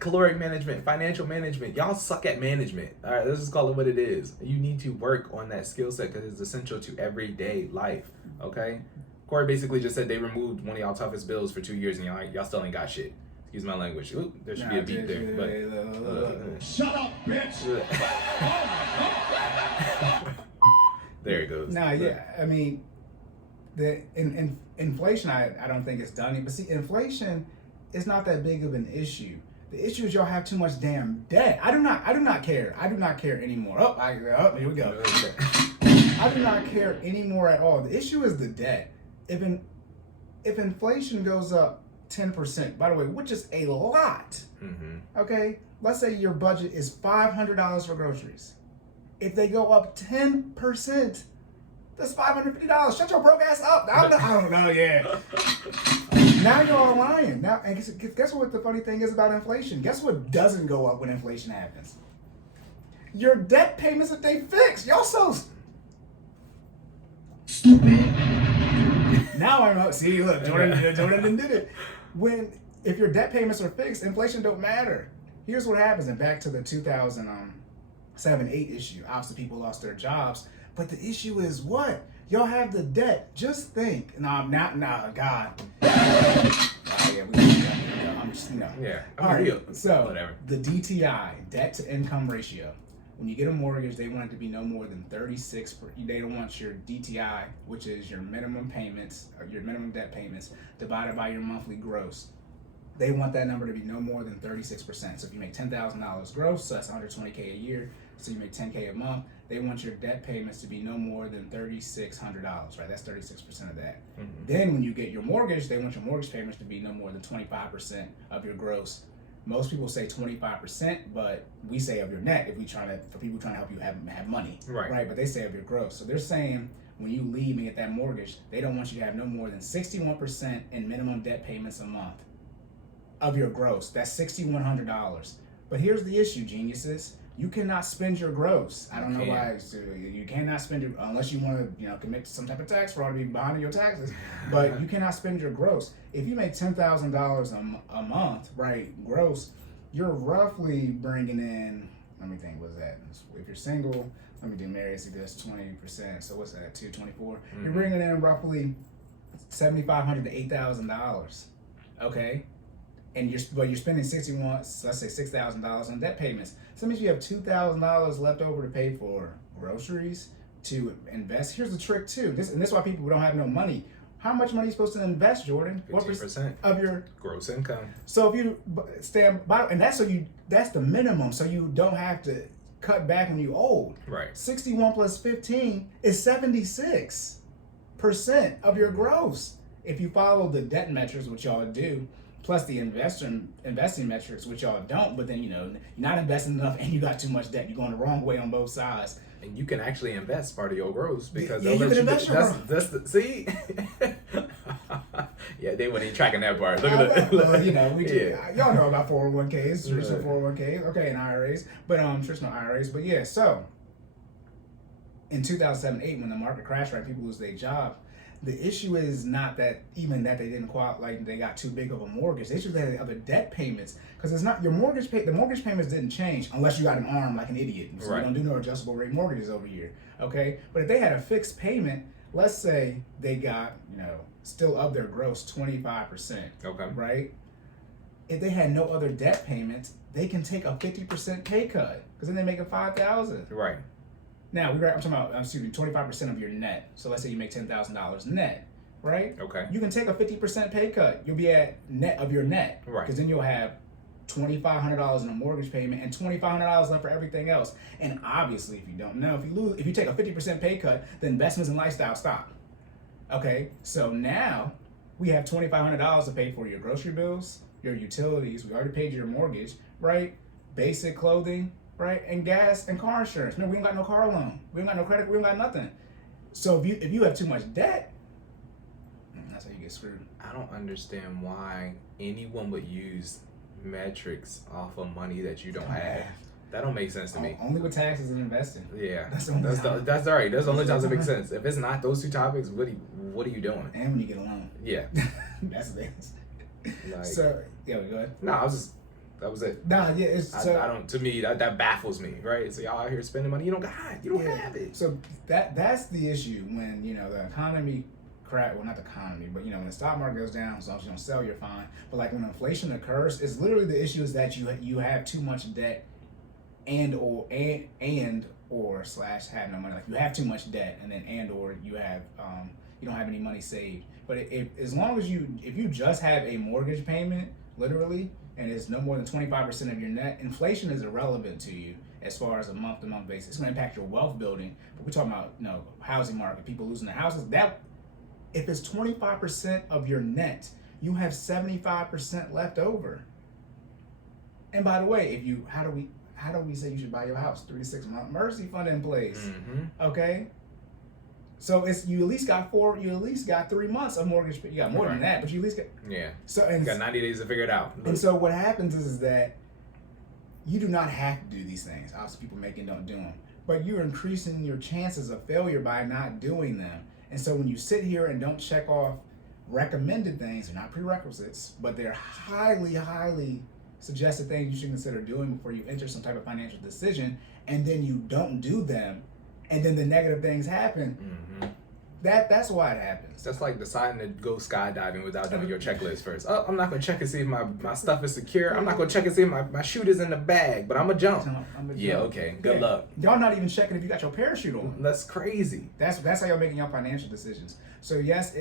Caloric management, financial management. Y'all suck at management. All right. Let's just call it what it is. You need to work on that skill set because it's essential to everyday life. Okay. Cory basically just said they removed one of y'all toughest bills for 2 years and y'all still ain't got shit. Excuse my language. Ooh, there should be a beat there. But shut up, bitch. There it goes. I mean, the inflation, I don't think it's done. But see, inflation is not that big of an issue. The issue is y'all have too much damn debt. I do not care. I do not care anymore. Here we go. I do not care anymore at all. The issue is the debt. If inflation goes up 10%, by the way, which is a lot. Okay, let's say your budget is $500 for groceries. If they go up 10%, that's $550. Shut your broke ass up. I don't know. Yeah. Now you're all lying. Now, and guess what the funny thing is about inflation? Guess what doesn't go up when inflation happens? Your debt payments that they fix. Y'all so stupid. Now I know. See, look, Jordan did it. If your debt payments are fixed, inflation don't matter. Here's what happens, and back to the 2007-8 issue. Obviously, people lost their jobs, but the issue is what? Y'all have the debt. Just think. God. So whatever. The DTI, debt to income ratio. When you get a mortgage, they want it to be no more than 36. They don't want your DTI, which is your minimum payments, or your minimum debt payments, divided by your monthly gross. They want that number to be no more than 36%. So if you make $10,000 gross, so that's $120K a year. So you make $10K a month. They want your debt payments to be no more than $3,600, right? That's 36% of that. Then when you get your mortgage, they want your mortgage payments to be no more than 25% of your gross. Most people say 25%, but we say of your net for people trying to help you have money, right? But they say of your gross. So they're saying when you leave and get that mortgage, they don't want you to have no more than 61% in minimum debt payments a month. of your gross. That's $6,100. But here's the issue, geniuses. You cannot spend your gross. I don't know why. So you cannot spend it unless you want to, commit to some type of tax fraud, be behind on your taxes. But you cannot spend your gross. If you make $10,000 a month, right, gross, you're roughly bringing in. Let me think. What's that? If you're single, let me do married. See, that's 20%. So what's that? 224. You're bringing in roughly $7,500 to $8,000. Okay. And you're spending let's say $6,000 on debt payments. So that means you have $2,000 left over to pay for groceries, to invest. Here's the trick too. This is why people don't have no money. How much money are you supposed to invest, Jordan? 15% of your gross income. So if you stand by, and that's the minimum, so you don't have to cut back when you're old. Right. 61 plus 15 is 76% of your gross. If you follow the debt metrics, which y'all do, plus the investing metrics, which y'all don't, but then you're not investing enough and you got too much debt. You're going the wrong way on both sides. And you can actually invest part of your gross because you can invest your gross. That's the see. Yeah, they weren't even tracking that part. Look at that. Y'all know about 401ks, traditional 401ks, okay, and IRAs, but traditional IRAs. But yeah, so in 2007-8, when the market crashed, right, people lose their job. The issue is not that they didn't qualify, like they got too big of a mortgage. The issue is that they have other debt payments, because it's not your mortgage. The mortgage payments didn't change unless you got an arm like an idiot. So we don't do no adjustable rate mortgages over here, okay? But if they had a fixed payment, let's say they got still of their gross 25%, okay, right? If they had no other debt payments, they can take a 50% pay cut because then they make it $5,000, right? Now, I'm talking about, 25% of your net. So let's say you make $10,000 net, right? Okay. You can take a 50% pay cut. You'll be at net of your net. Right. Because then you'll have $2,500 in a mortgage payment and $2,500 left for everything else. And obviously, if you don't know, if you take a 50% pay cut, the investments and lifestyle stop. Okay? So now we have $2,500 to pay for your grocery bills, your utilities. We already paid your mortgage, right? Basic clothing, right? And gas and car insurance. No, we ain't got no car loan. We ain't got no credit. We ain't got nothing. So if you have too much debt, that's how you get screwed. I don't understand why anyone would use metrics off of money that you don't have. That don't make sense to me. Only with taxes and investing. Yeah, that's all right. That's the only times it makes sense. If it's not those two topics, what are you doing? And when you get a loan. Yeah, that's the thing. Like, so yeah, go ahead. No, that was it. Nah, yeah, I don't. To me, that baffles me. Right? So y'all out here spending money, you don't have it. So that's the issue when the economy crash. Well, not the economy, but when the stock market goes down, as long as you don't sell, you're fine. But like when inflation occurs, it's literally the issue is that you have too much debt, and or / have no money. Like you have too much debt, and then or you have you don't have any money saved. But as long as if you just have a mortgage payment, literally, and it's no more than 25% of your net, inflation is irrelevant to you as far as a month-to-month basis. It's going to impact your wealth building. But we're talking about housing market, people losing their houses. That if it's 25% of your net, you have 75% left over. And by the way, how do we say you should buy your house? 3 to 6 month mercy fund in place. Mm-hmm. Okay. So you at least got 3 months of mortgage. You got more than that, but you at least got So you got 90 days to figure it out. And so what happens is that you do not have to do these things. Obviously, people don't do them, but you're increasing your chances of failure by not doing them. And so when you sit here and don't check off recommended things, they're not prerequisites, but they're highly, highly suggested things you should consider doing before you enter some type of financial decision, and then you don't do them, and then the negative things happen. Mm-hmm. That's why it happens. That's like deciding to go skydiving without doing your checklist first. Oh, I'm not going to check and see if my stuff is secure. I'm not going to check and see if my chute is in the bag, but I'm going to jump. Yeah, okay. Good luck. Y'all not even checking if you got your parachute on. That's crazy. That's how y'all making your financial decisions. So yes,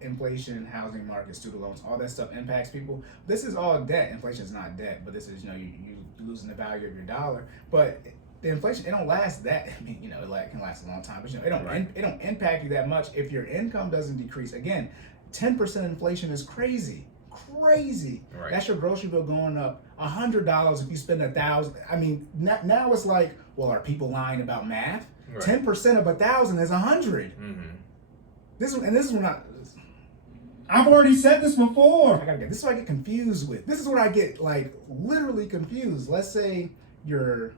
inflation, housing market, student loans, all that stuff impacts people. This is all debt. Inflation is not debt, but this is you losing the value of your dollar. But the inflation, it don't last that. I mean, it can last a long time, but it don't impact you that much if your income doesn't decrease. Again, 10% inflation is crazy. Right. That's your grocery bill going up $100 if you spend $1,000. I mean, now it's like, well, are people lying about math? Right. 10% of 1,000 is 100. Mm-hmm. This is when I've already said this before. This is what I get confused with. This is what I get like literally confused. Let's say your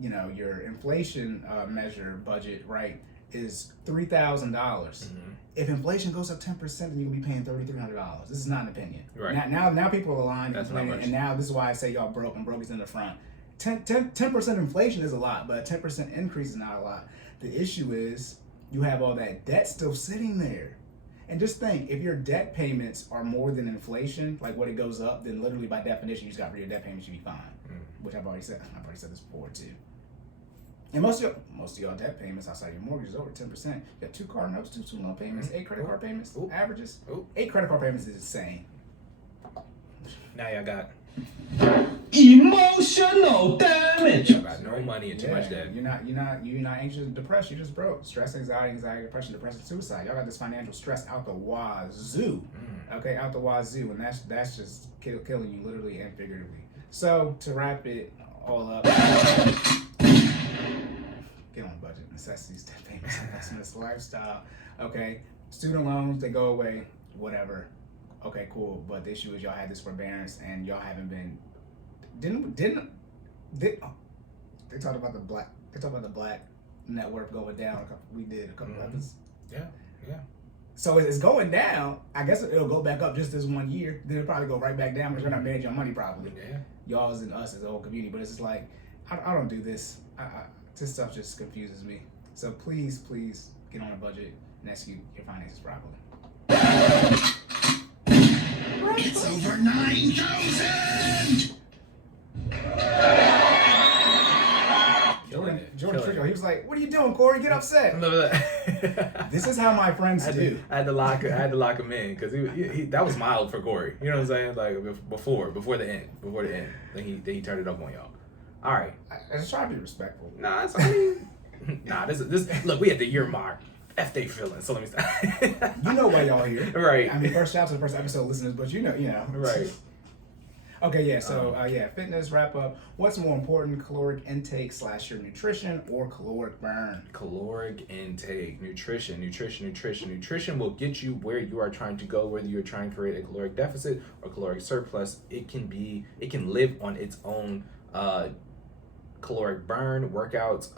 inflation measure budget, right, is $3,000. If inflation goes up 10%, then you'll be paying $3,300. This is not an opinion. Right. Now people are aligned and That's not complaining, much. and now this is why I say y'all broke and broke is in the front. 10% inflation is a lot, but a 10% increase is not a lot. The issue is you have all that debt still sitting there. And just think, if your debt payments are more than inflation, like what it goes up, then literally by definition, you just got rid of your debt payments, you'd be fine. Which I've already said this before too. And most of y'all debt payments outside your mortgage is over 10%. You got 2 car notes, 2 student loan payments, 8 credit card payments, averages. 8 credit card payments is insane. Now y'all got Emotional damage. no money and too much debt. You're not anxious and depressed. You're just broke. Stress, anxiety, depression, suicide. Y'all got this financial stress out the wazoo. Okay, out the wazoo, and that's just killing you literally and figuratively. So to wrap it all up, get on the budget, necessities, debt payments, investments, lifestyle. Okay, student loans, they go away, whatever. Okay, cool. But the issue is y'all had this forbearance and y'all haven't been. They talked about the black net worth going down. We did a couple episodes. Yeah. So it's going down. I guess it'll go back up just this 1 year. Then it'll probably go right back down because you're not managing your money properly. Yeah. Y'all's and us as a whole community. But it's just like, I don't do this. This stuff just confuses me. So please get on a budget and execute your finances properly. It's over 9,000. Jordan Trickle, he was like, "What are you doing, Cory? Get upset." This is how my friends do. I had to lock him in because he that was mild for Cory. You know what I'm saying? Like before the end. Then he turned it up on y'all. All right. I just try to be respectful. Nah, this. Look, we at the year mark. F they feeling. So let me stop. You know why y'all here, right? I mean, first shout out to the first episode listeners, but you know, right. Okay, yeah. So fitness wrap up. What's more important, caloric intake / your nutrition or caloric burn? Caloric intake, nutrition will get you where you are trying to go, whether you're trying to create a caloric deficit or caloric surplus. It can live on its own. Caloric burn workouts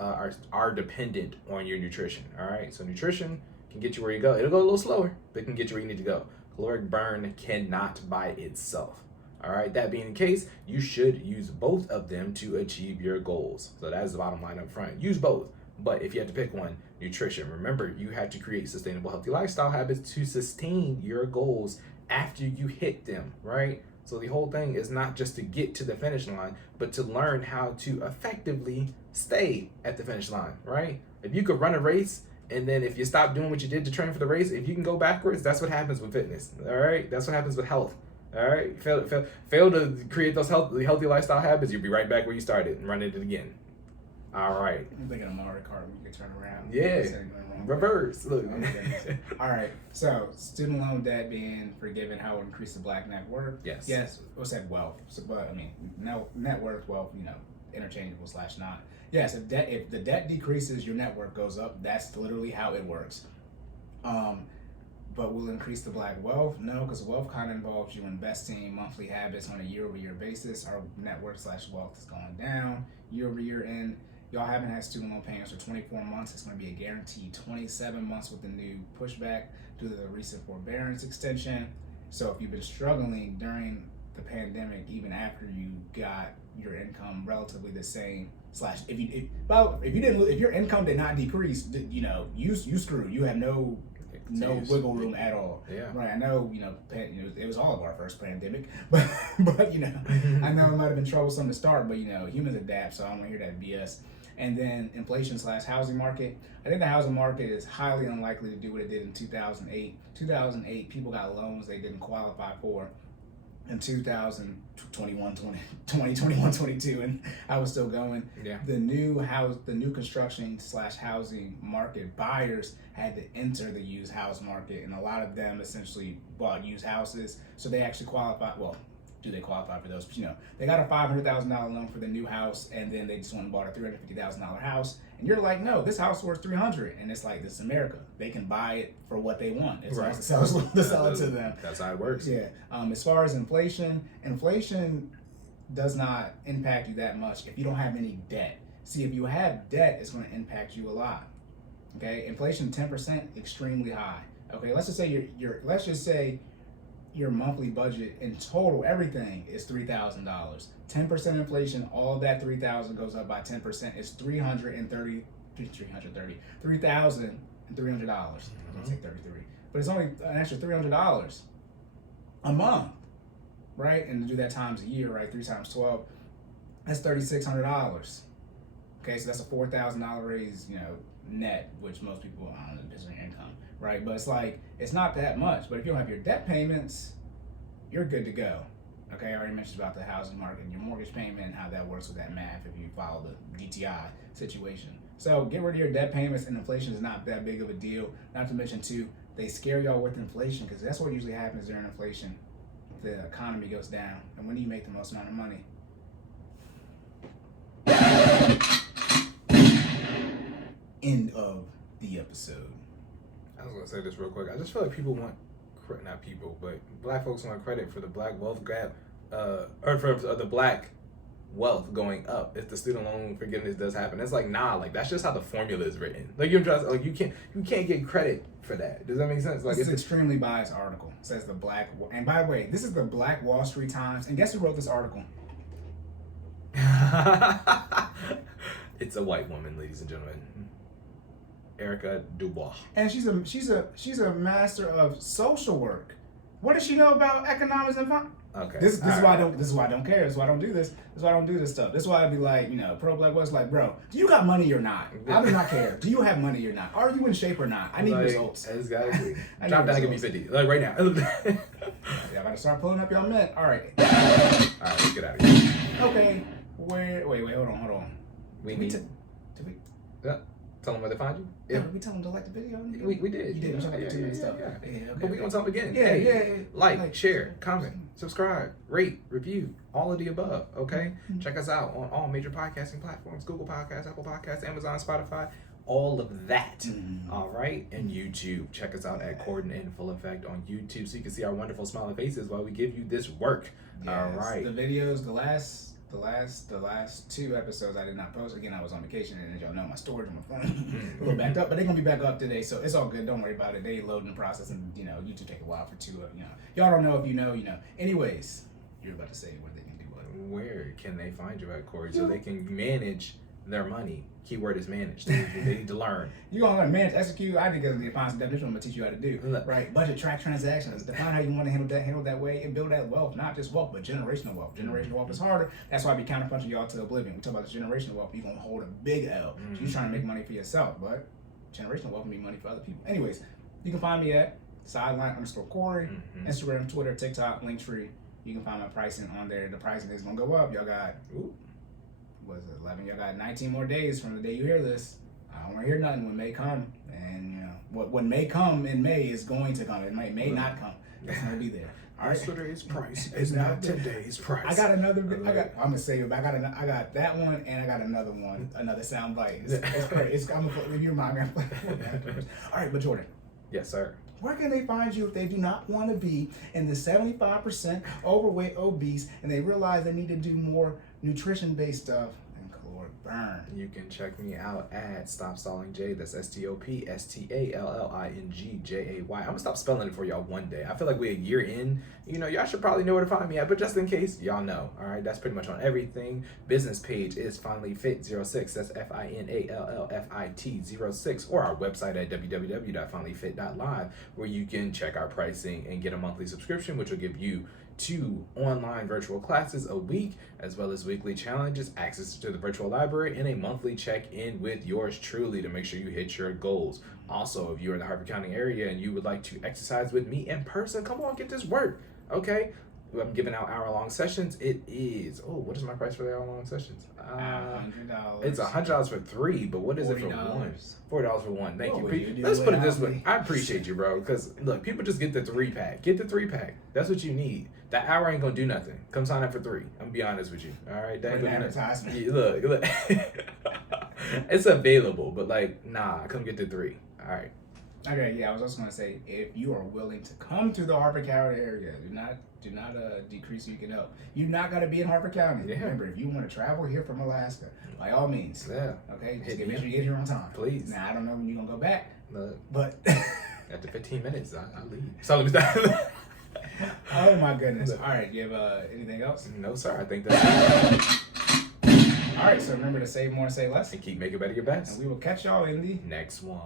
are dependent on your nutrition. All right, so nutrition can get you where you go. It'll go a little slower, but it can get you where you need to go. Caloric burn cannot by itself. All right, that being the case, you should use both of them to achieve your goals. So that's the bottom line up front. Use both. But if you had to pick one, nutrition. Remember, you have to create sustainable, healthy lifestyle habits to sustain your goals after you hit them, right? So the whole thing is not just to get to the finish line, but to learn how to effectively stay at the finish line, right? If you could run a race, and then if you stop doing what you did to train for the race, if you can go backwards, that's what happens with fitness, all right? That's what happens with health. All right, fail to create those healthy lifestyle habits, you'll be right back where you started and running it again. All right. I'm thinking of Mario Kart when you can turn around. Yeah. Reverse. Look. All right. So student loan debt being forgiven, how it would increase the black net worth? Yes. What's that wealth? So, but I mean, net worth, wealth, interchangeable / not. Yes. If the debt decreases, your net worth goes up. That's literally how it works. But will increase the black wealth? No, because wealth kind of involves you investing monthly habits on a year-over-year basis. Our net worth / wealth is going down year-over-year. And y'all haven't had student loan payments for 24 months. It's going to be a guaranteed 27 months with the new pushback due to the recent forbearance extension. So if you've been struggling during the pandemic, even after you got your income relatively the same / if your income did not decrease, you screwed. You have no wiggle room at all. Yeah. Right. I know, it was all of our first pandemic, but I know it might have been troublesome to start, but humans adapt, so I don't want to hear that BS. And then inflation / housing market. I think the housing market is highly unlikely to do what it did in 2008. 2008, people got loans they didn't qualify for. In 2021, 22, and I was still going. Yeah. The new construction / housing market buyers had to enter the used house market, and a lot of them essentially bought used houses, so they actually qualify. Well, do they qualify for those? But, they got a $500,000 loan for the new house, and then they just went and bought a $350,000 house, And you're like, no, this house worth $300, and it's like, this is America. They can buy it for what they want. It's Right. to sell it to them. That's how it works. Yeah. As far as inflation does not impact you that much if you don't have any debt. See, if you have debt, it's going to impact you a lot. Okay, inflation 10%, extremely high. Okay, let's just say your monthly budget in total, everything is $3,000. 10% inflation, all that $3,000 goes up by 10%. It's $3,300. I'll say 33, but it's only an extra $300 a month, right? And to do that times a year, right? 3 times 12, that's $3,600. Okay, so that's a $4,000 raise, net, which most people, I don't know, depends on your income, right? But it's like, it's not that much. But if you don't have your debt payments, you're good to go. Okay, I already mentioned about the housing market and your mortgage payment and how that works with that math if you follow the DTI situation. So get rid of your debt payments, and inflation is not that big of a deal. Not to mention, too, they scare y'all with inflation because that's what usually happens during inflation. The economy goes down. And when do you make the most amount of money? End of the episode. I was gonna say this real quick. I just feel like people want, not people, but black folks want credit for the black wealth gap, or for the black wealth going up if the student loan forgiveness does happen. It's like, nah, like that's just how the formula is written. Like you can't get credit for that. Does that make sense? Like it's an extremely biased article. It says and by the way, this is the Black Wall Street Times, and guess who wrote this article? It's a white woman, ladies and gentlemen. Erica Dubois. And she's a master of social work. What does she know about economics and finance? Okay. This is why I don't care. This is why I don't do this. This is why I don't do this stuff. This is why I'd be like, pro black was like, bro, do you got money or not? I do not care. Do you have money or not? Are you in shape or not? I need results. Exactly. Drop down, give me 50. Like right now. Yeah, I gotta start pulling up your mint. All right. All right, let's get out of here. Okay. Wait, hold on. Tell them where to find you. Yeah, we tell them to like the video. We did. You did. Yeah, Okay. But we gonna talk again. Yeah, yeah. Like, share, comment, subscribe, rate, review, all of the above. Okay. Check us out on all major podcasting platforms: Google Podcasts, Apple Podcasts, Amazon, Spotify, all of that. All right, and YouTube. Check us out at Cordan in Full Effect on YouTube, so you can see our wonderful smiling faces while we give you this work. Yes, all right. The videos, the last 2 episodes I did not post. Again, I was on vacation, and as y'all know, my storage on my phone a little backed up, but they're gonna be back up today, so it's all good. Don't worry about it. They load in the process, and YouTube take a while for 2. Y'all don't know if you know. Anyways, you're about to say where they can do what. Where can they find you at, Cory, so they can manage their money? Keyword is manage. They need to learn. You're going to learn manage, execute. I think it's define some definition. I'm going to teach you how to do. Right? Budget, track transactions. Define how you want to handle that way, and build that wealth. Not just wealth, but generational wealth. Generational wealth is harder. That's why I be counterpunching y'all to oblivion. We talk about this generational wealth. You're going to hold a big L. So you're trying to make money for yourself, but generational wealth can be money for other people. Anyways, you can find me at sideline_Cory, Instagram, Twitter, TikTok, Linktree. You can find my pricing on there. The pricing is going to go up. Y'all got... Was it 11? Y'all got 19 more days from the day you hear this. I don't want to hear nothing when May come. And what may come in May is going to come. It may not come. It's going to be there. All right. Yesterday's price is not today's price. I got another. I'm gonna say it. But I got that one, and I got another one. Another sound bite. It's great. I'm gonna leave your mind. All right, but Jordan. Yes, sir. Where can they find you if they do not want to be in the 75% overweight, obese, and they realize they need to do more nutrition-based stuff and caloric burn? You can check me out at Stop Stalling J. That's StopStallingJay. I'm gonna stop spelling it for y'all one day. I feel like we're a year in. Y'all should probably know where to find me at, but just in case, y'all know. All right, that's pretty much on everything. Business page is FinallyFit06. That's FinallyFit06, or our website at www.finallyfit.live, where you can check our pricing and get a monthly subscription, which will give you 2 online virtual classes a week, as well as weekly challenges, access to the virtual library, and a monthly check-in with yours truly to make sure you hit your goals. Also, if you're in the Harford County area and you would like to exercise with me in person, come on, get this work, okay? I'm giving out hour-long sessions. It is, what is my price for the hour-long sessions? $100. It's $100 for 3, but what is it for $40. one? $40 for one. Thank you. You Let's put it this way. I appreciate you, bro, because, look, people just get the 3-pack. Get the 3-pack. That's what you need. That hour ain't gonna do nothing. Come sign up for 3. I'm gonna be honest with you. All right, that ain't gonna do nothing. Advertisement. Yeah, look. It's available, but like, nah, come get the 3. All right. Okay, yeah, I was also gonna say, if you are willing to come to the Harper County area, do not decrease so you can help. You're not gonna be in Harper County. Yeah. Remember, if you want to travel here from Alaska, by all means. Yeah. Okay, just Hit make me sure you get here on time. Please. Now I don't know when you're gonna go back, Look, but after 15 minutes, I'll leave. So let me stop. oh my goodness. All right, you have anything else? No, sir. I think that's it. All right, so remember to save more and say less, And keep making better your best. and we will catch y'all in the Next one.